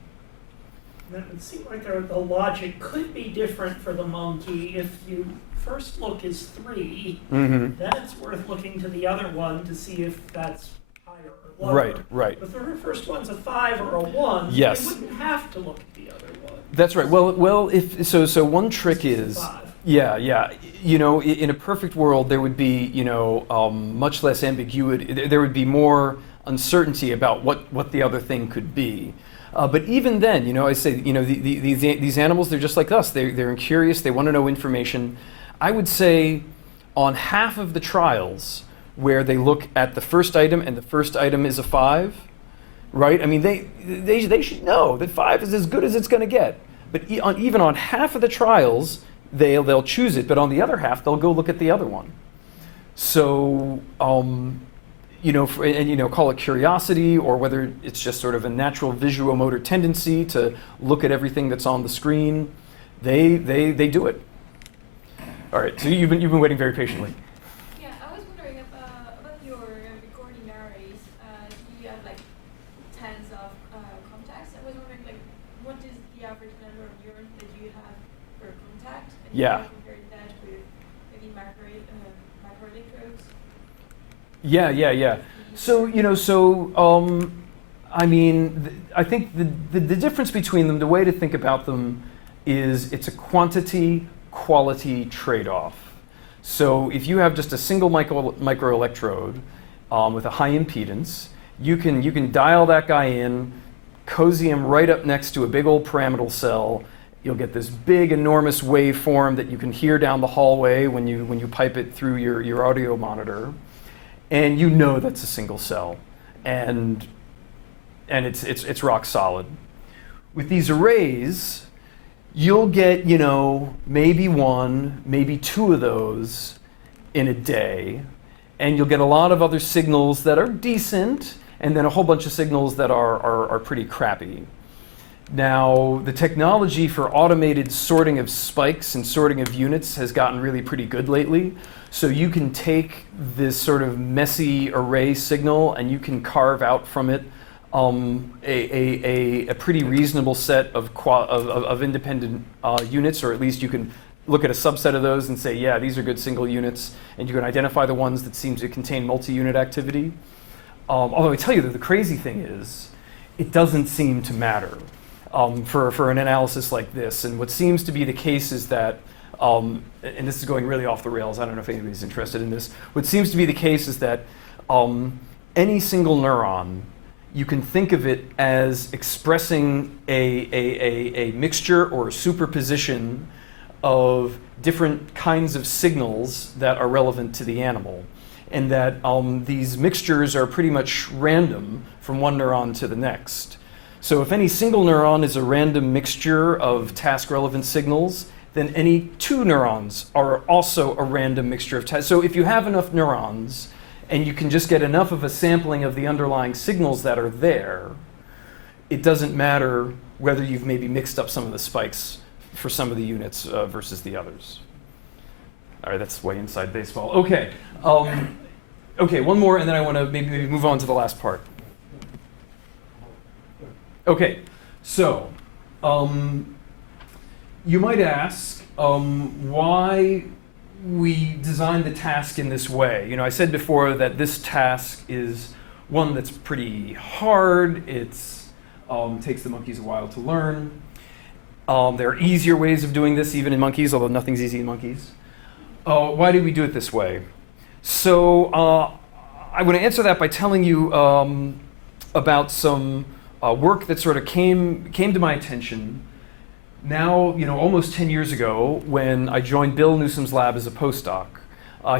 That would seem like the logic could be different for the monkey. If you first look is 3, then it's worth looking to the other one to see if that's higher or lower. Right. If the first one's a 5 or a 1, yes, they wouldn't have to look at the other one. That's right. Well, if so one trick is, 5. Yeah. In a perfect world, there would be, much less ambiguity. There would be more uncertainty about what the other thing could be. But even then, I say, these animals, they're just like us. They're curious. They want to know information. I would say on half of the trials where they look at the first item and the first item is a 5, right? I mean, they should know that 5 is as good as it's going to get. But even on half of the trials, they'll choose it. But on the other half, they'll go look at the other one. So, call it curiosity, or whether it's just sort of a natural visuomotor tendency to look at everything that's on the screen, they do it. All right, so you've been waiting very patiently. Yeah, I was wondering about your recording arrays. You have like tens of contacts. I was wondering what is the average number of neurons that you have per contact? And Yeah. compare that with maybe macro electrodes. Yeah. So, I think the difference between them, the way to think about them is it's a quantity-quality trade-off. So if you have just a single microelectrode with a high impedance, you can dial that guy in, cozy him right up next to a big old pyramidal cell. You'll get this big, enormous waveform that you can hear down the hallway when you pipe it through your audio monitor. And that's a single cell, and it's rock solid. With these arrays, you'll get maybe 1, maybe 2 of those in a day, and you'll get a lot of other signals that are decent, and then a whole bunch of signals that are pretty crappy. Now, the technology for automated sorting of spikes and sorting of units has gotten really pretty good lately. So you can take this sort of messy array signal and you can carve out from it a pretty reasonable set of independent units, or at least you can look at a subset of those and say, yeah, these are good single units, and you can identify the ones that seem to contain multi-unit activity. Although I tell you that the crazy thing is, it doesn't seem to matter for an analysis like this. And what seems to be the case is that and this is going really off the rails, I don't know if anybody's interested in this, what seems to be the case is that any single neuron, you can think of it as expressing a mixture or a superposition of different kinds of signals that are relevant to the animal. And that these mixtures are pretty much random from one neuron to the next. So if any single neuron is a random mixture of task-relevant signals, then any two neurons are also a random mixture of tasks. So if you have enough neurons, and you can just get enough of a sampling of the underlying signals that are there, it doesn't matter whether you've maybe mixed up some of the spikes for some of the units versus the others. All right, that's way inside baseball. Okay, okay, one more, and then I want to maybe move on to the last part. Okay, so you might ask why we designed the task in this way. You know, I said before that this task is one that's pretty hard. It's takes the monkeys a while to learn. There are easier ways of doing this, even in monkeys, although nothing's easy in monkeys. Why did we do it this way? So I'm going to answer that by telling you about some work that sort of came to my attention now, you know, almost 10 years ago when I joined Bill Newsom's lab as a postdoc.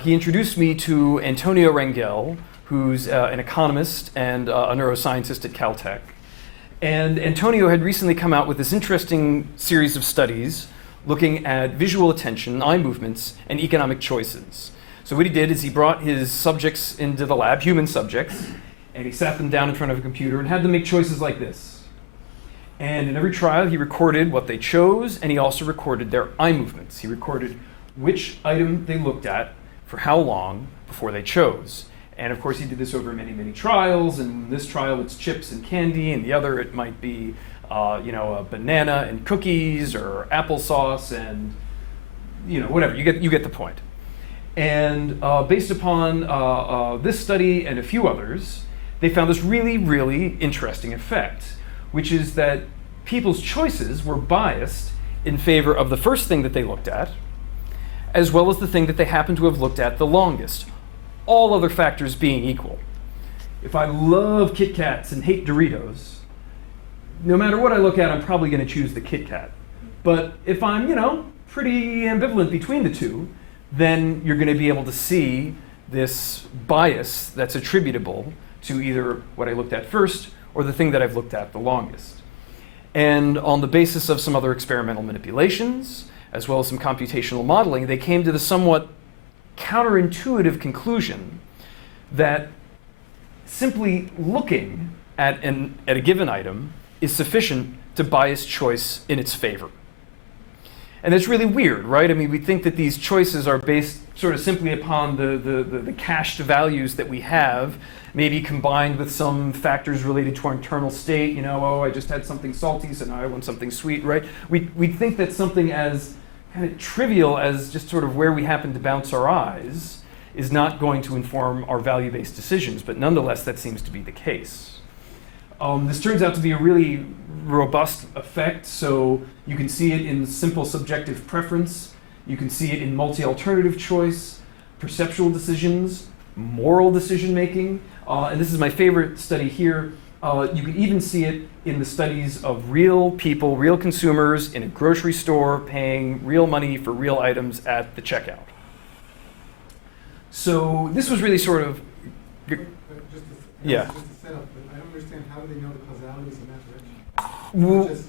He introduced me to Antonio Rangel, who's an economist and a neuroscientist at Caltech. And Antonio had recently come out with this interesting series of studies looking at visual attention, eye movements, and economic choices. So what he did is he brought his subjects into the lab, human subjects, and he sat them down in front of a computer and had them make choices like this. And in every trial, he recorded what they chose, and he also recorded their eye movements. He recorded which item they looked at for how long before they chose. And of course, he did this over many, many trials. And in this trial, it's chips and candy, and the other, it might be, you know, a banana and cookies, or applesauce, and you know, whatever. You get the point. And based upon this study and a few others, they found this really, really interesting effect, which is that people's choices were biased in favor of the first thing that they looked at, as well as the thing that they happened to have looked at the longest, all other factors being equal. If I love Kit Kats and hate Doritos, no matter what I look at, I'm probably going to choose the Kit Kat. But if I'm, you know, pretty ambivalent between the two, then you're going to be able to see this bias that's attributable to either what I looked at first or the thing that I've looked at the longest. And on the basis of some other experimental manipulations, as well as some computational modeling, they came to the somewhat counterintuitive conclusion that simply looking at a given item is sufficient to bias choice in its favor. And that's really weird, right? I mean, we think that these choices are based sort of simply upon the cached values that we have, maybe combined with some factors related to our internal state. You know, oh, I just had something salty, so now I want something sweet, right? We think that something as kind of trivial as just sort of where we happen to bounce our eyes is not going to inform our value-based decisions, but nonetheless, that seems to be the case. This turns out to be a really robust effect, so you can see it in simple subjective preference, you can see it in multi-alternative choice, perceptual decisions, moral decision-making, and this is my favorite study here. You can even see it in the studies of real people, real consumers in a grocery store paying real money for real items at the checkout. So this was really sort of... Just to Yeah. Just to set up, but I don't understand, how do they know the causality is in that direction? Well, Just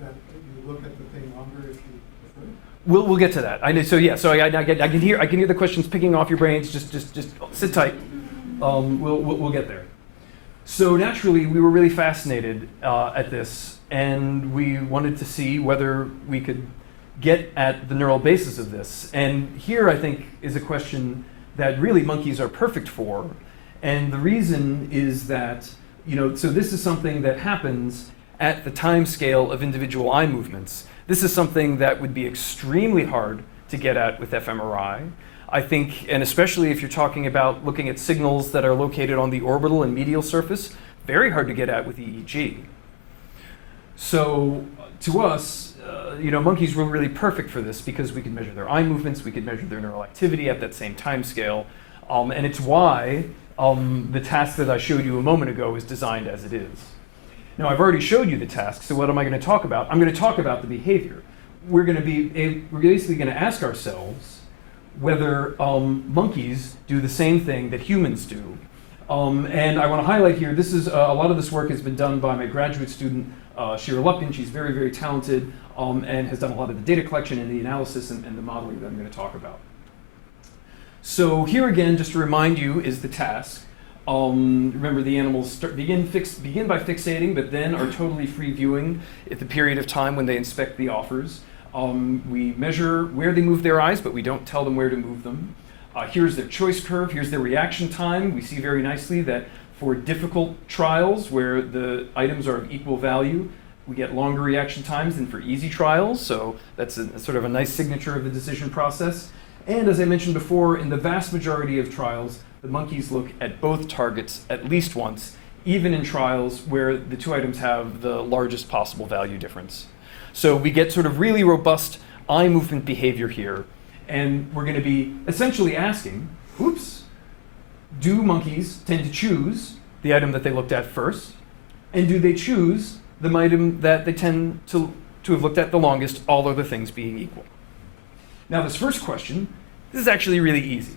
that you look at the thing longer if you prefer? we'll get to that. I know. So yeah. So I can hear the questions picking off your brains. Just sit tight. We'll get there. So naturally, we were really fascinated at this, and we wanted to see whether we could get at the neural basis of this. And here, I think, is a question that really monkeys are perfect for. And the reason is that, you know, so this is something that happens at the time scale of individual eye movements. This is something that would be extremely hard to get at with fMRI. I think, and especially if you're talking about looking at signals that are located on the orbital and medial surface, very hard to get at with EEG. So to us, monkeys were really perfect for this because we could measure their eye movements, we could measure their neural activity at that same time scale, and it's why the task that I showed you a moment ago is designed as it is. Now, I've already showed you the task, so what am I going to talk about? I'm going to talk about the behavior. We're basically going to ask ourselves whether monkeys do the same thing that humans do. And I want to highlight here, this is a lot of this work has been done by my graduate student, Shira Lupkin. She's very, very talented and has done a lot of the data collection and the analysis and the modeling that I'm going to talk about. So here again, just to remind you, is the task. Remember, the animals begin by fixating, but then are totally free viewing at the period of time when they inspect the offers. We measure where they move their eyes, but we don't tell them where to move them. Here's their choice curve. Here's their reaction time. We see very nicely that for difficult trials where the items are of equal value, we get longer reaction times than for easy trials. So that's sort of a nice signature of the decision process. And as I mentioned before, in the vast majority of trials, the monkeys look at both targets at least once, even in trials where the two items have the largest possible value difference. So we get sort of really robust eye movement behavior here. And we're going to be essentially asking, do monkeys tend to choose the item that they looked at first? And do they choose the item that they tend to have looked at the longest, all other things being equal? Now, this first question, this is actually really easy.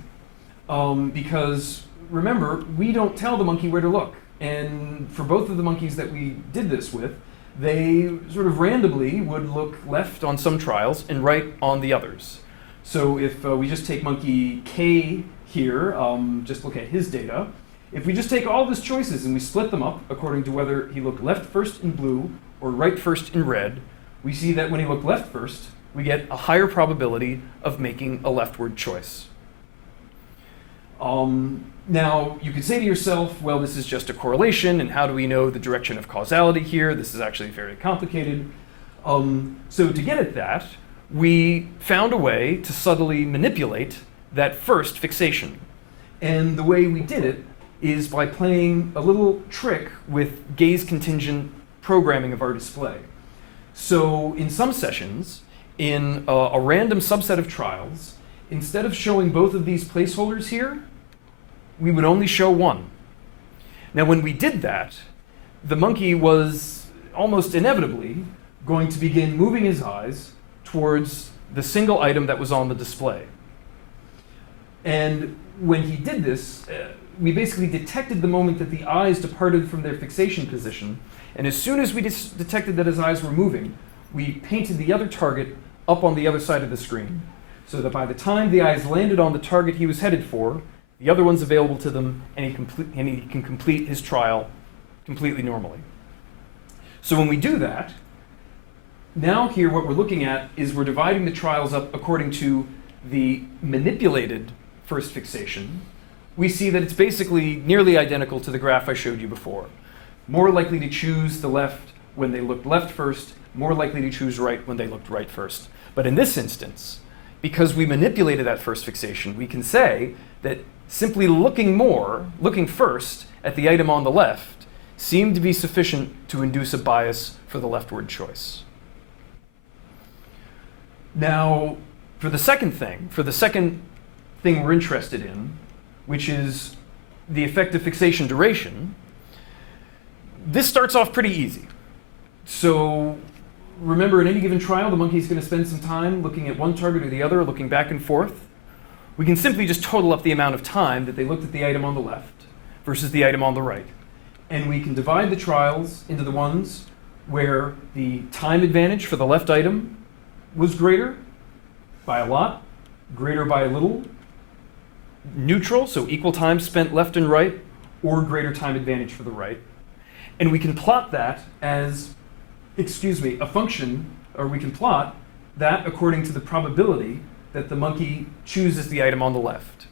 Because remember, we don't tell the monkey where to look. And for both of the monkeys that we did this with, they sort of randomly would look left on some trials and right on the others. So if we just take monkey K here, just look at his data. If we just take all of his choices and we split them up according to whether he looked left first in blue or right first in red, we see that when he looked left first, we get a higher probability of making a leftward choice. Now, you could say to yourself, well, this is just a correlation, and how do we know the direction of causality here? This is actually very complicated. So to get at that, we found a way to subtly manipulate that first fixation. And the way we did it is by playing a little trick with gaze contingent programming of our display. So in some sessions, in a random subset of trials, instead of showing both of these placeholders here, we would only show one. Now, when we did that, the monkey was almost inevitably going to begin moving his eyes towards the single item that was on the display. And when he did this, we basically detected the moment that the eyes departed from their fixation position. And as soon as we detected that his eyes were moving, we painted the other target up on the other side of the screen, so that by the time the eyes landed on the target he was headed for, the other one's available to them, and he can complete his trial completely normally. So when we do that, now here what we're looking at is we're dividing the trials up according to the manipulated first fixation. We see that it's basically nearly identical to the graph I showed you before. More likely to choose the left when they looked left first, more likely to choose right when they looked right first. But in this instance, because we manipulated that first fixation, we can say that simply looking first at the item on the left seemed to be sufficient to induce a bias for the leftward choice. Now, for the second thing we're interested in, which is the effective fixation duration, this starts off pretty easy. So remember, in any given trial, the monkey is going to spend some time looking at one target or the other, looking back and forth. We can simply just total up the amount of time that they looked at the item on the left versus the item on the right. And we can divide the trials into the ones where the time advantage for the left item was greater by a lot, greater by a little, neutral, so equal time spent left and right, or greater time advantage for the right. And we can plot that as, a function, or we can plot that according to the probability that the monkey chooses the item on the left.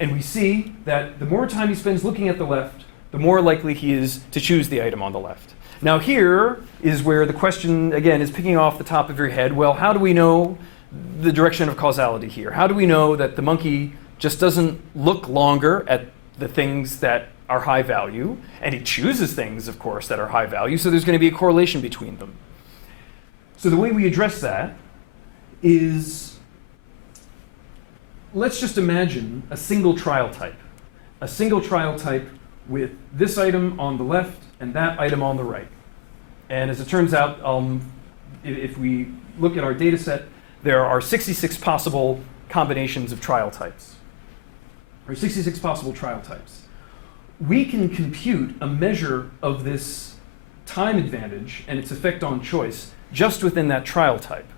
And we see that the more time he spends looking at the left, the more likely he is to choose the item on the left. Now here is where the question, again, is picking off the top of your head. Well, how do we know the direction of causality here? How do we know that the monkey just doesn't look longer at the things that are high value, and he chooses things, of course, that are high value, so there's going to be a correlation between them? So the way we address that is, let's just imagine a single trial type. A single trial type with this item on the left and that item on the right. And as it turns out, if we look at our data set, there are 66 possible combinations of trial types, or 66 possible trial types. We can compute a measure of this time advantage and its effect on choice just within that trial type,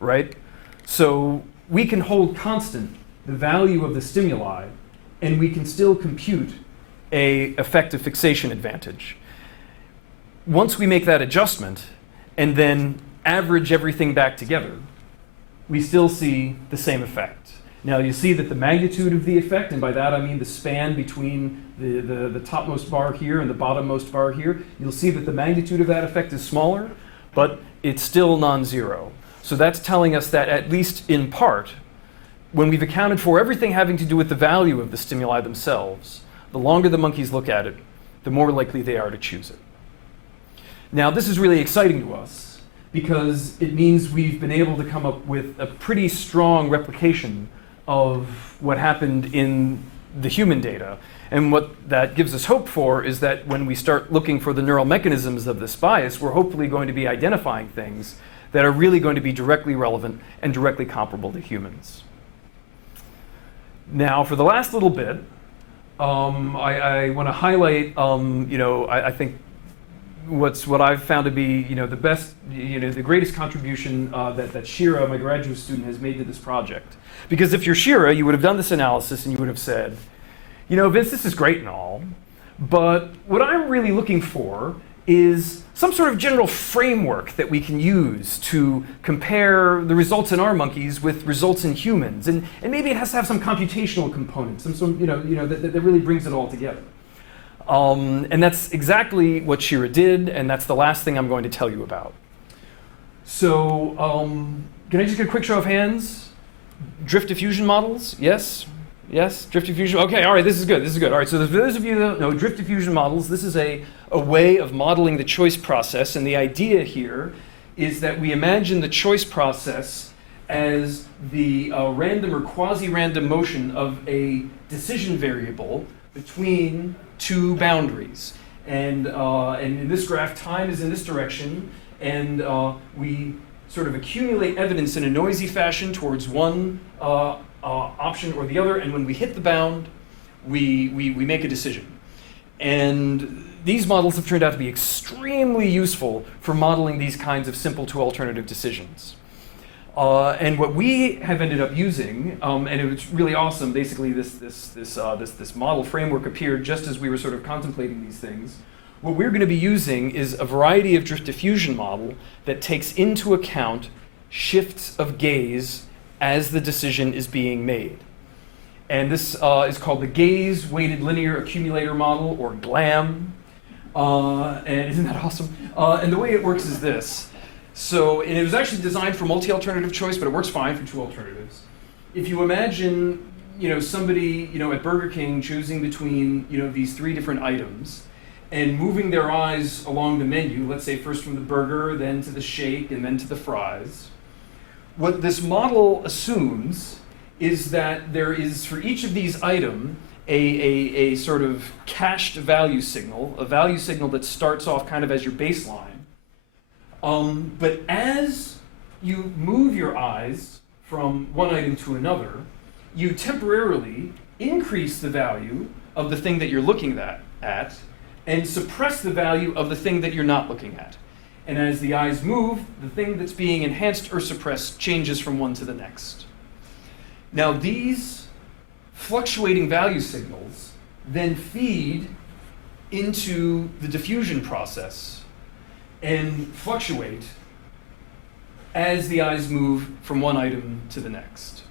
right? So we can hold constant the value of the stimuli, and we can still compute a effective fixation advantage. Once we make that adjustment and then average everything back together, we still see the same effect. Now you see that the magnitude of the effect, and by that I mean the span between the topmost bar here and the bottommost bar here, you'll see that the magnitude of that effect is smaller, but it's still non-zero. So that's telling us that, at least in part, when we've accounted for everything having to do with the value of the stimuli themselves, the longer the monkeys look at it, the more likely they are to choose it. Now this is really exciting to us because it means we've been able to come up with a pretty strong replication of what happened in the human data. And what that gives us hope for is that when we start looking for the neural mechanisms of this bias, we're hopefully going to be identifying things that are really going to be directly relevant and directly comparable to humans. Now, for the last little bit, I want to highlight, I think what I've found to be, the best, the greatest contribution that Shira, my graduate student, has made to this project. Because if you're Shira, you would have done this analysis and you would have said, Vince, this is great and all, but what I'm really looking for is some sort of general framework that we can use to compare the results in our monkeys with results in humans. And maybe it has to have some computational components, that really brings it all together. And that's exactly what Shira did, and that's the last thing I'm going to tell you about. So can I just get a quick show of hands? Drift diffusion models? Yes? Yes? Drift diffusion? Okay, all right, this is good, All right, so for those of you that know drift diffusion models, this is a way of modeling the choice process, and the idea here is that we imagine the choice process as the random or quasi-random motion of a decision variable between two boundaries. And in this graph, time is in this direction, and we sort of accumulate evidence in a noisy fashion towards one option or the other, and when we hit the bound, we make a decision. And these models have turned out to be extremely useful for modeling these kinds of simple two alternative decisions. And what we have ended up using, and it was really awesome, basically this model framework appeared just as we were sort of contemplating these things. What we're going to be using is a variety of drift diffusion model that takes into account shifts of gaze as the decision is being made. And this is called the Gaze Weighted Linear Accumulator Model, or GLAM. And isn't that awesome? And the way it works is this. So, and it was actually designed for multi-alternative choice, but it works fine for two alternatives. If you imagine, somebody, at Burger King choosing between, these three different items and moving their eyes along the menu, let's say first from the burger, then to the shake, and then to the fries. What this model assumes is that there is, for each of these items, a sort of cached value signal, a value signal that starts off kind of as your baseline. But as you move your eyes from one item to another, you temporarily increase the value of the thing that you're looking at and suppress the value of the thing that you're not looking at. And as the eyes move, the thing that's being enhanced or suppressed changes from one to the next. Now these fluctuating value signals then feed into the diffusion process and fluctuate as the eyes move from one item to the next.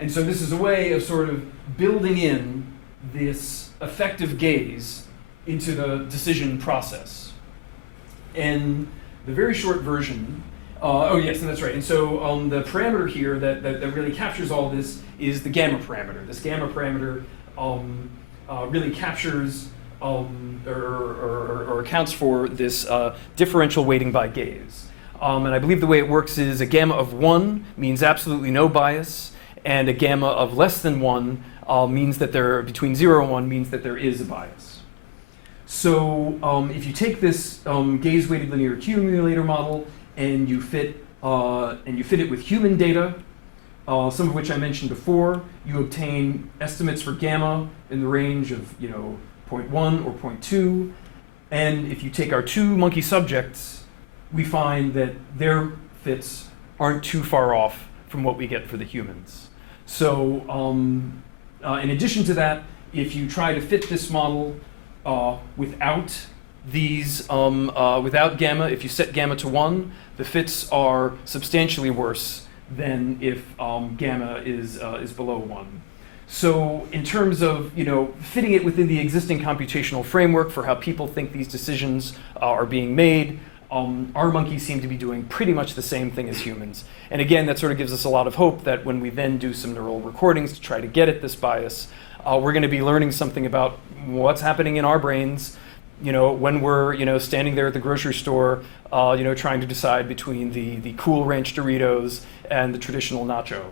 And so this is a way of sort of building in this effective gaze into the decision process. And the very short version, oh yes, and that's right. And so the parameter here that really captures all this is the gamma parameter. This gamma parameter really captures or accounts for this differential weighting by gaze. And I believe the way it works is a gamma of 1 means absolutely no bias, and a gamma of less than 1 means that between 0 and 1 means that there is a bias. So if you take this gaze-weighted linear accumulator model and you fit it with human data, some of which I mentioned before, you obtain estimates for gamma in the range of 0.1 or 0.2. And if you take our 2 monkey subjects, we find that their fits aren't too far off from what we get for the humans. So in addition to that, if you try to fit this model without gamma, if you set gamma to 1, the fits are substantially worse than if gamma is below 1. So in terms of fitting it within the existing computational framework for how people think these decisions are being made, our monkeys seem to be doing pretty much the same thing as humans. And again, that sort of gives us a lot of hope that when we then do some neural recordings to try to get at this bias, we're going to be learning something about what's happening in our brains when we're standing there at the grocery store trying to decide between the Cool Ranch Doritos and the traditional nacho.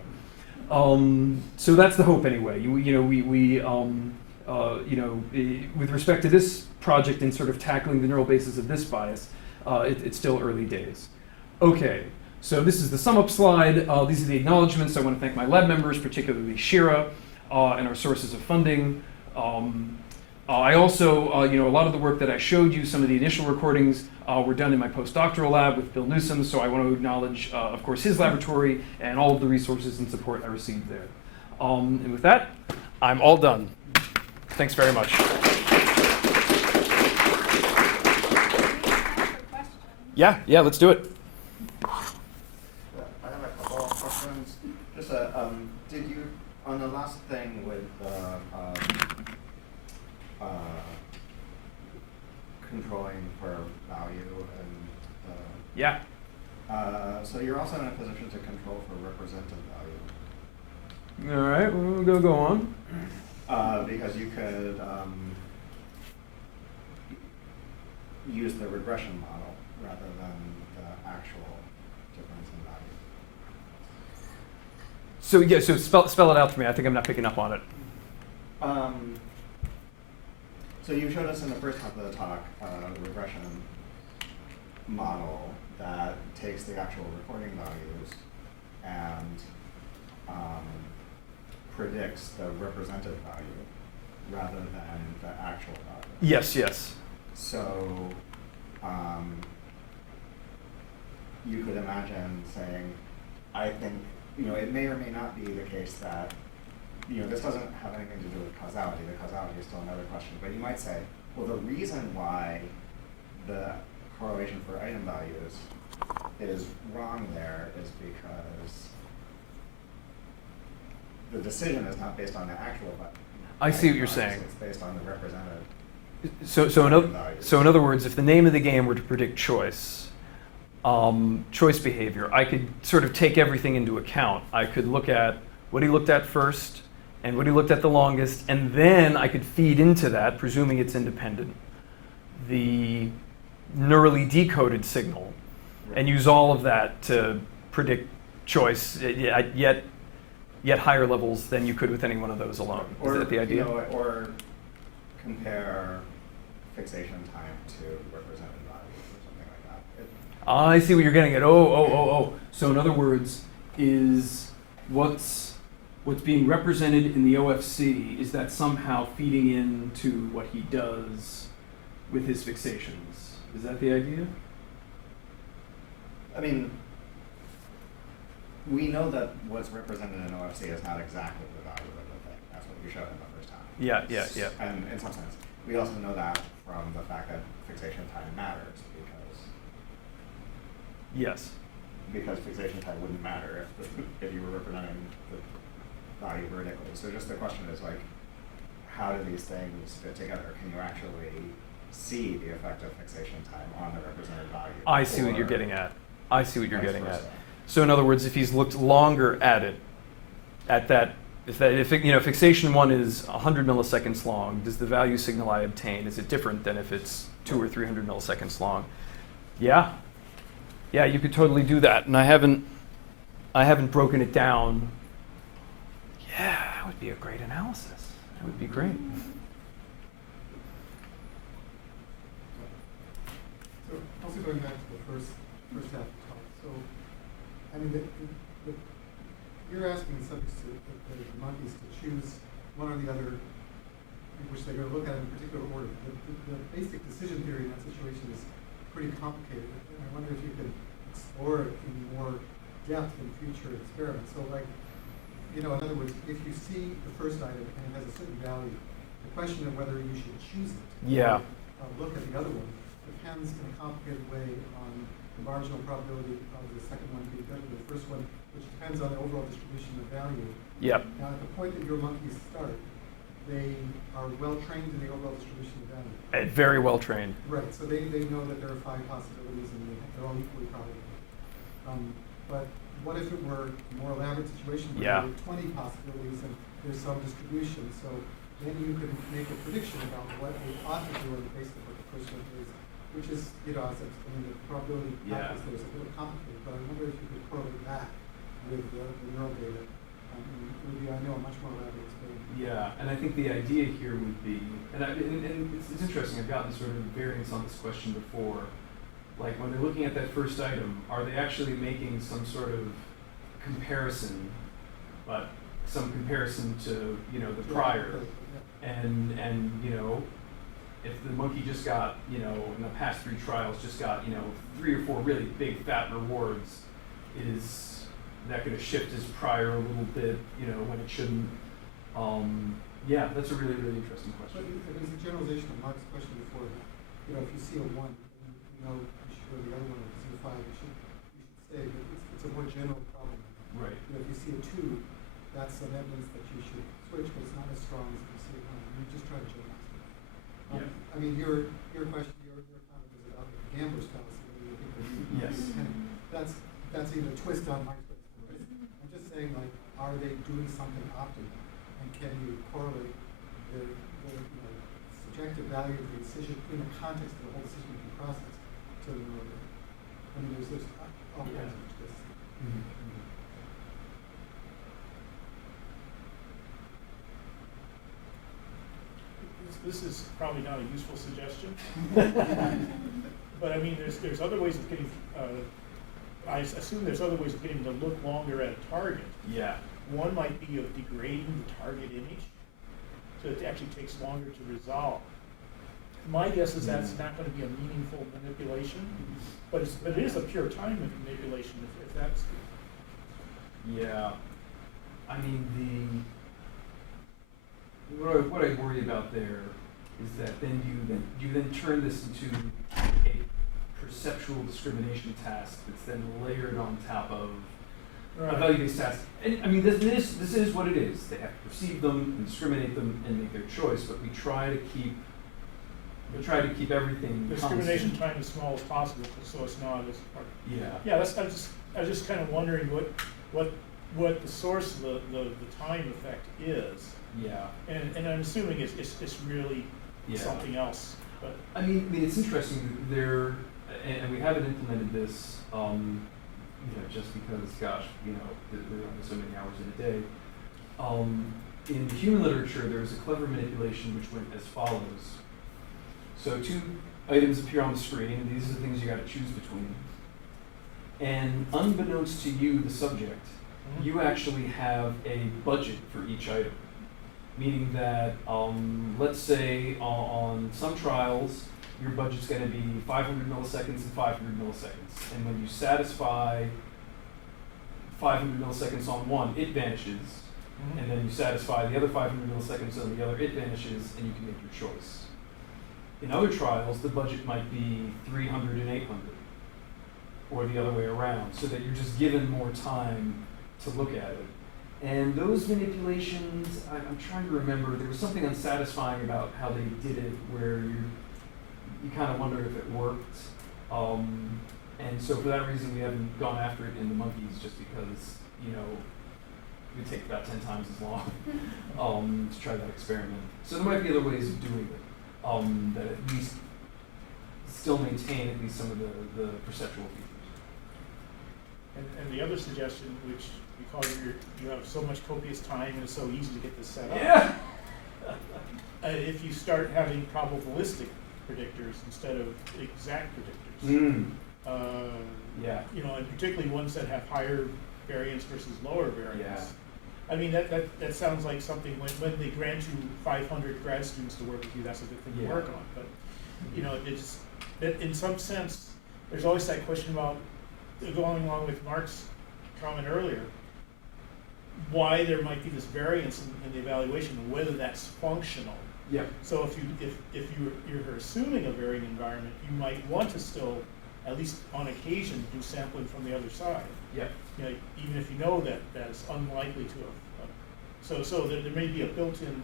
So that's the hope anyway. With respect to this project and sort of tackling the neural basis of this bias, it's still early days. Okay, so this is the sum up slide. These are the acknowledgements. I want to thank my lab members, particularly Shira, and our sources of funding. I also, a lot of the work that I showed you, some of the initial recordings were done in my postdoctoral lab with Bill Newsom, so I want to acknowledge, of course, his laboratory and all of the resources and support I received there. And with that, I'm all done. Thanks very much. Yeah, let's do it. I have a couple of questions. Just did you, on the last thing with controlling for value and Yeah. so you're also in a position to control for representative value. All right, we'll go on. Because you could use the regression model rather than the actual difference in value. So spell it out for me. I think I'm not picking up on it. So you showed us in the first half of the talk a regression model that takes the actual recording values and predicts the representative value rather than the actual value. Yes. So you could imagine saying, I think, it may or may not be the case that, this doesn't have anything to do with causality. The causality is still another question. But you might say, well, the reason why the correlation for item values is wrong there is because the decision is not based on the actual value. I see what you're saying. It's based on the representative. So in other words, if the name of the game were to predict choice behavior, I could sort of take everything into account. I could look at what he looked at first and what he looked at the longest, and then I could feed into that, presuming it's independent, the neurally decoded signal, and use all of that to predict choice at yet higher levels than you could with any one of those alone. Is that the idea? Or compare fixation time to represented values or something like that. I see what you're getting at. So in other words, is what's being represented in the OFC, is that somehow feeding into what he does with his fixations? Is that the idea? I mean, we know that what's represented in OFC is not exactly the value of the thing. That's what you showed in the first time. Yeah. And in some sense, we also know that from the fact that fixation time matters because fixation time wouldn't matter if you were representing the value vertically. So just the question is how do these things fit together? Can you actually see the effect of fixation time on the represented value? I see what you're getting at. So in other words, if he's looked longer at it, if fixation 1 is 100 milliseconds long, does the value signal I obtain, is it different than if it's 200 or 300 milliseconds long? Yeah. Yeah, you could totally do that, and I haven't broken it down. Yeah, that would be a great analysis. That would be great. So also going back to the first half of the talk. So, I mean, you're asking the subjects the monkeys to choose one or the other, which they're going to look at in a particular order. The basic decision theory in that situation is pretty complicated, and I wonder if you could explore it in more depth in future experiments. So, like, you know, in other words, if you see the first item and it has a certain value, the question of whether you should choose it, Yeah. or look at the other one, depends in a complicated way on the marginal probability of the second one being better than the first one, which depends on the overall distribution of value. Yep. Now, at the point that your monkeys start, they are well trained in the overall distribution of value. Very well trained. Right, so they know that there are 5 possibilities and they're all equally probable. But what if it were a more elaborate situation where Yeah. there were 20 possibilities and there's some distribution? So then you could make a prediction about what they ought to do on the basis of what the first one is, which is, you know, the probability Yeah. calculus there is a little complicated, but I wonder if you could correlate that with the neural data. It would be, I know, a much more elaborate experiment. Yeah, and I think the idea here would be, and it's interesting, I've gotten sort of variants on this question before. Like when they're looking at that first item, are they actually making some sort of comparison, but some comparison to, you know, the prior? And you know, if the monkey just got, you know, in the past 3 trials just got, you know, 3 or 4 really big fat rewards, is that going to shift his prior a little bit, you know, when it shouldn't? Yeah, that's a really, really interesting But question. there's a generalization of Mark's question before. You know, if you see a 1, then you know you should go to the other one. If you see a 5, you should stay. But it's a more general problem. Right. You know, if you see a 2, that's some evidence that you should switch, but it's not as strong as if you see a 1. You're just trying to generalize it. Yeah. I mean, your question, your comment was about the gambler's fallacy. Whether you think that Yes. That's even a twist on Mike's question. I'm just saying, like, are they doing something optimal? And can you correlate the you know, subjective value of the decision in the context of the whole decision-making process to the neural data? I mean, there's all kinds of twists. This is probably not a useful suggestion. But I mean, there's other ways of getting, I assume there's other ways of getting to look longer at a target. Yeah. One might be of degrading the target image, so it actually takes longer to resolve. My guess is that's not going to be a meaningful manipulation, but it is a pure time manipulation if that's. Yeah. I mean, what I worry about there is that then you then turn this into a perceptual discrimination task that's then layered on top of a value-based task. And I mean, this is what it is. They have to perceive them and discriminate them and make their choice, but we try to keep everything Discrimination constant. time as small as possible, so it's not as. Yeah. Yeah, I was just kind of wondering what the source of the time effect is. Yeah. And I'm assuming it's really Yeah. something else. But I mean, it's interesting. And we haven't implemented this, you know, just because, gosh, you know, we're on so many hours in a day. In human literature, there's a clever manipulation which went as follows. So 2 items appear on the screen, and these are the things you got to choose between. And unbeknownst to you, the subject, you actually have a budget for each item. Meaning that, let's say on some trials, your budget's going to be 500 milliseconds and 500 milliseconds. And when you satisfy 500 milliseconds on one, it vanishes. And then you satisfy the other 500 milliseconds on the other, it vanishes, and you can make your choice. In other trials, the budget might be 300 and 800, or the other way around, so that you're just given more time to look at it. And those manipulations, I'm trying to remember, there was something unsatisfying about how they did it, where you kind of wonder if it worked. And so for that reason, we haven't gone after it in the monkeys, just because, you know, it would take about 10 times as long to try that experiment. So there might be other ways of doing it that at least still maintain at least some of the perceptual features. And the other suggestion, which because you have so much copious time and it's so easy to get this set up. Yeah. If you start having probabilistic predictors instead of exact predictors. Mm. Uh, Yeah. You know, and particularly ones that have higher variance versus lower variance. Yeah. I mean, that sounds like something when they grant you 500 grad students to work with you, that's a good thing Yeah. to work on. But, you know, it's, that in some sense, there's always that question about, going along with Mark's comment earlier, why there might be this variance in the evaluation, and whether that's functional. Yeah. So if you're assuming a varying environment, you might want to still, at least on occasion, do sampling from the other side. Yeah. You know, even if you know that that's unlikely to have. So there may be a built-in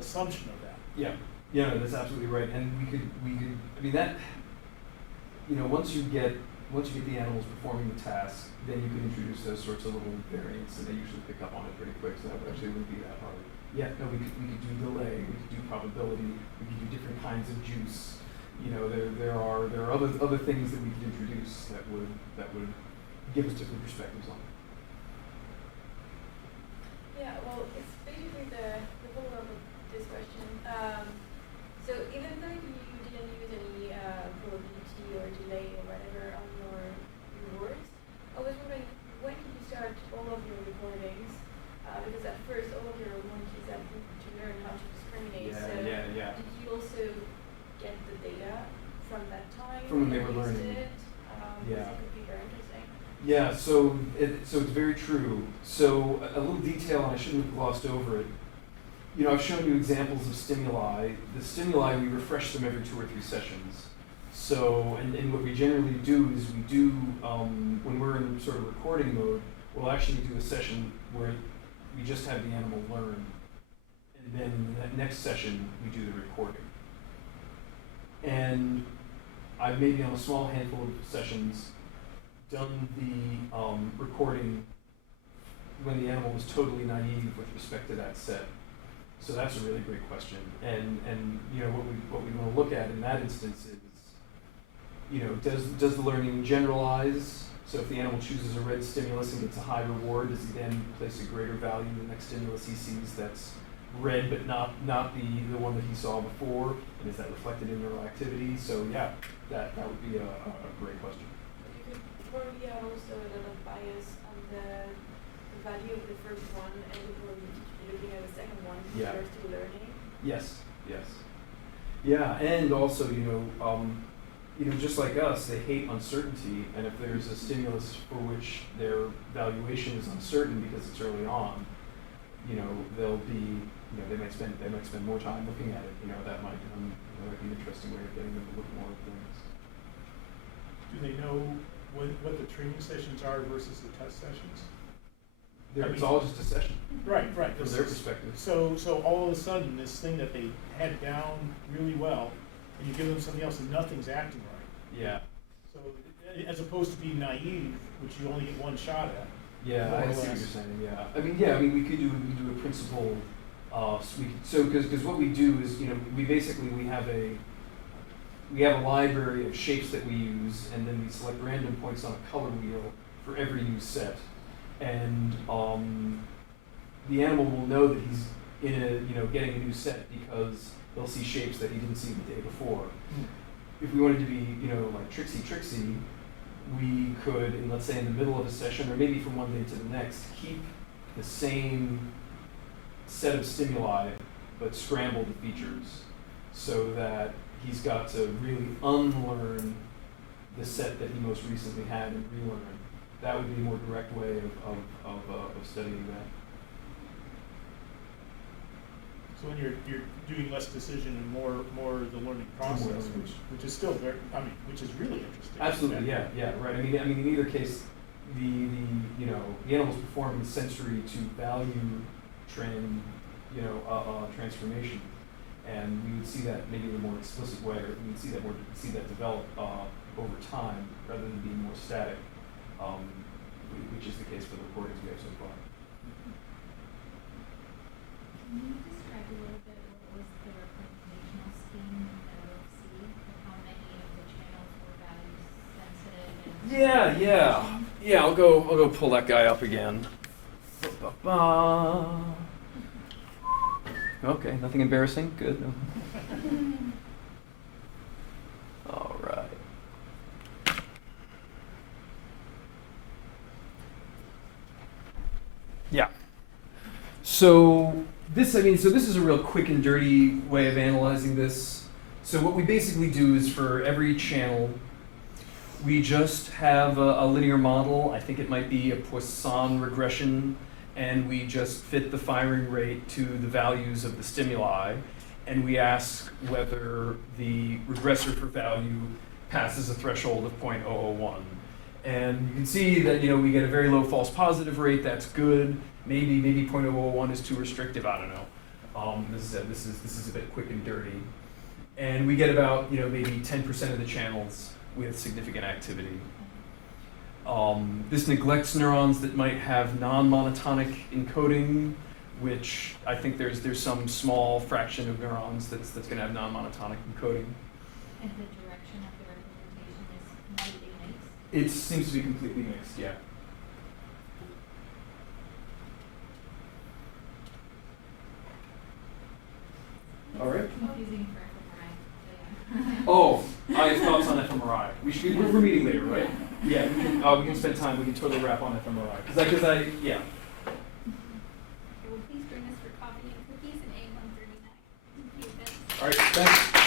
assumption of that. Yeah. Yeah, no, that's absolutely right. And we could, I mean that, you know, once you get the animals performing the task, then you can introduce those sorts of little variants, and they usually pick up on it pretty quick, so that actually wouldn't be that hard. Yeah, no, we could do delay, we could do probability, we could do different kinds of juice. You know, there are other things that we could introduce that would give us different perspectives on it. Yeah, well, it's basically the follow-up of this question. So even though you didn't use any probability or delay or whatever on your words, I was wondering, when did you start all of your recordings? Because at first all of your monkeys had to learn how to discriminate. So Yeah. did you also get the data from that time? From when they and were used learning. it? Yeah. It could be very interesting. Yeah, so it's very true. So a little detail, and I shouldn't have glossed over it. You know, I've shown you examples of stimuli. The stimuli, we refresh them every 2 or 3 sessions. So, and what we generally do is we do, when we're in sort of recording mode, we'll actually do a session where we just have the animal learn. And then in that next session, we do the recording. And I've maybe on a small handful of sessions done the recording when the animal was totally naive with respect to that set. So that's a really great question. And you know, what we want to look at in that instance is, you know, does the learning generalize? So if the animal chooses a red stimulus and gets a high reward, does he then place a greater value in the next stimulus he sees that's red but not the one that he saw before? And is that reflected in neural activity? So yeah, that would be a great question. You could probably have also a lot of bias on the value of the first one, and you probably be looking at the second one because Yeah. you're still learning. Yes. Yeah, and also, you know, just like us, they hate uncertainty, and if there's a stimulus for which their valuation is uncertain because it's early on, you know, they might spend more time looking at it. You know, that might be an interesting way of getting them to look more at things. Do they know what the training sessions are versus the test sessions? It's all just a session Right. from This their is- perspective. So all of a sudden, this thing that they had down really well, and you give them something else and nothing's acting right. Yeah. So as opposed to being naive, which you only get one shot at. Yeah, More I or see what less. you're saying. Yeah, I mean, we could do a principal. Because what we do is, you know, we have a library of shapes that we use, and then we select random points on a color wheel for every used set, and the animal will know that he's getting a new set because they'll see shapes that he didn't see the day before. If we wanted to be, you know, like tricksy, we could, let's say in the middle of a session, or maybe from one day to the next, keep the same set of stimuli, but scramble the features, so that he's got to really unlearn the set that he most recently had and relearn. That would be a more direct way of studying that. So when you're doing less decision and more the learning process, learning. which is still which is really interesting. Absolutely, yeah, right. I mean, in either case, the animal's performing sensory to value transformation, and we would see that maybe in a more explicit way, or we would see that develop over time rather than being more static, which is the case for the recordings we have so far. Can you describe a little bit what was the representational scheme in NWK, and how many of the channels were value sensitive? And Yeah, I'll go pull that guy up again. Ba-ba-ba. Okay, nothing embarrassing. Good. No. All right. Yeah. So this is a real quick and dirty way of analyzing this. So what we basically do is for every channel, we just have a linear model. I think it might be a Poisson regression, and we just fit the firing rate to the values of the stimuli, and we ask whether the regressor for value passes a threshold of 0.001. And you can see that we get a very low false positive rate. That's good. Maybe 0.001 is too restrictive. I don't know. This is a bit quick and dirty, and we get about maybe 10% of the channels with significant activity. This neglects neurons that might have non-monotonic encoding, which I think there's some small fraction of neurons that's going to have non-monotonic encoding. And the direction of the representation is completely mixed? It seems to be completely mixed, yeah. All right. Confusing for fMRI. Oh, I have thoughts on fMRI. We're meeting later, right? Yeah, we can spend time. We can totally wrap on fMRI. Because yeah. Okay, well, please join us for coffee and cookies in A139. Thank you, Vince. All right, thanks.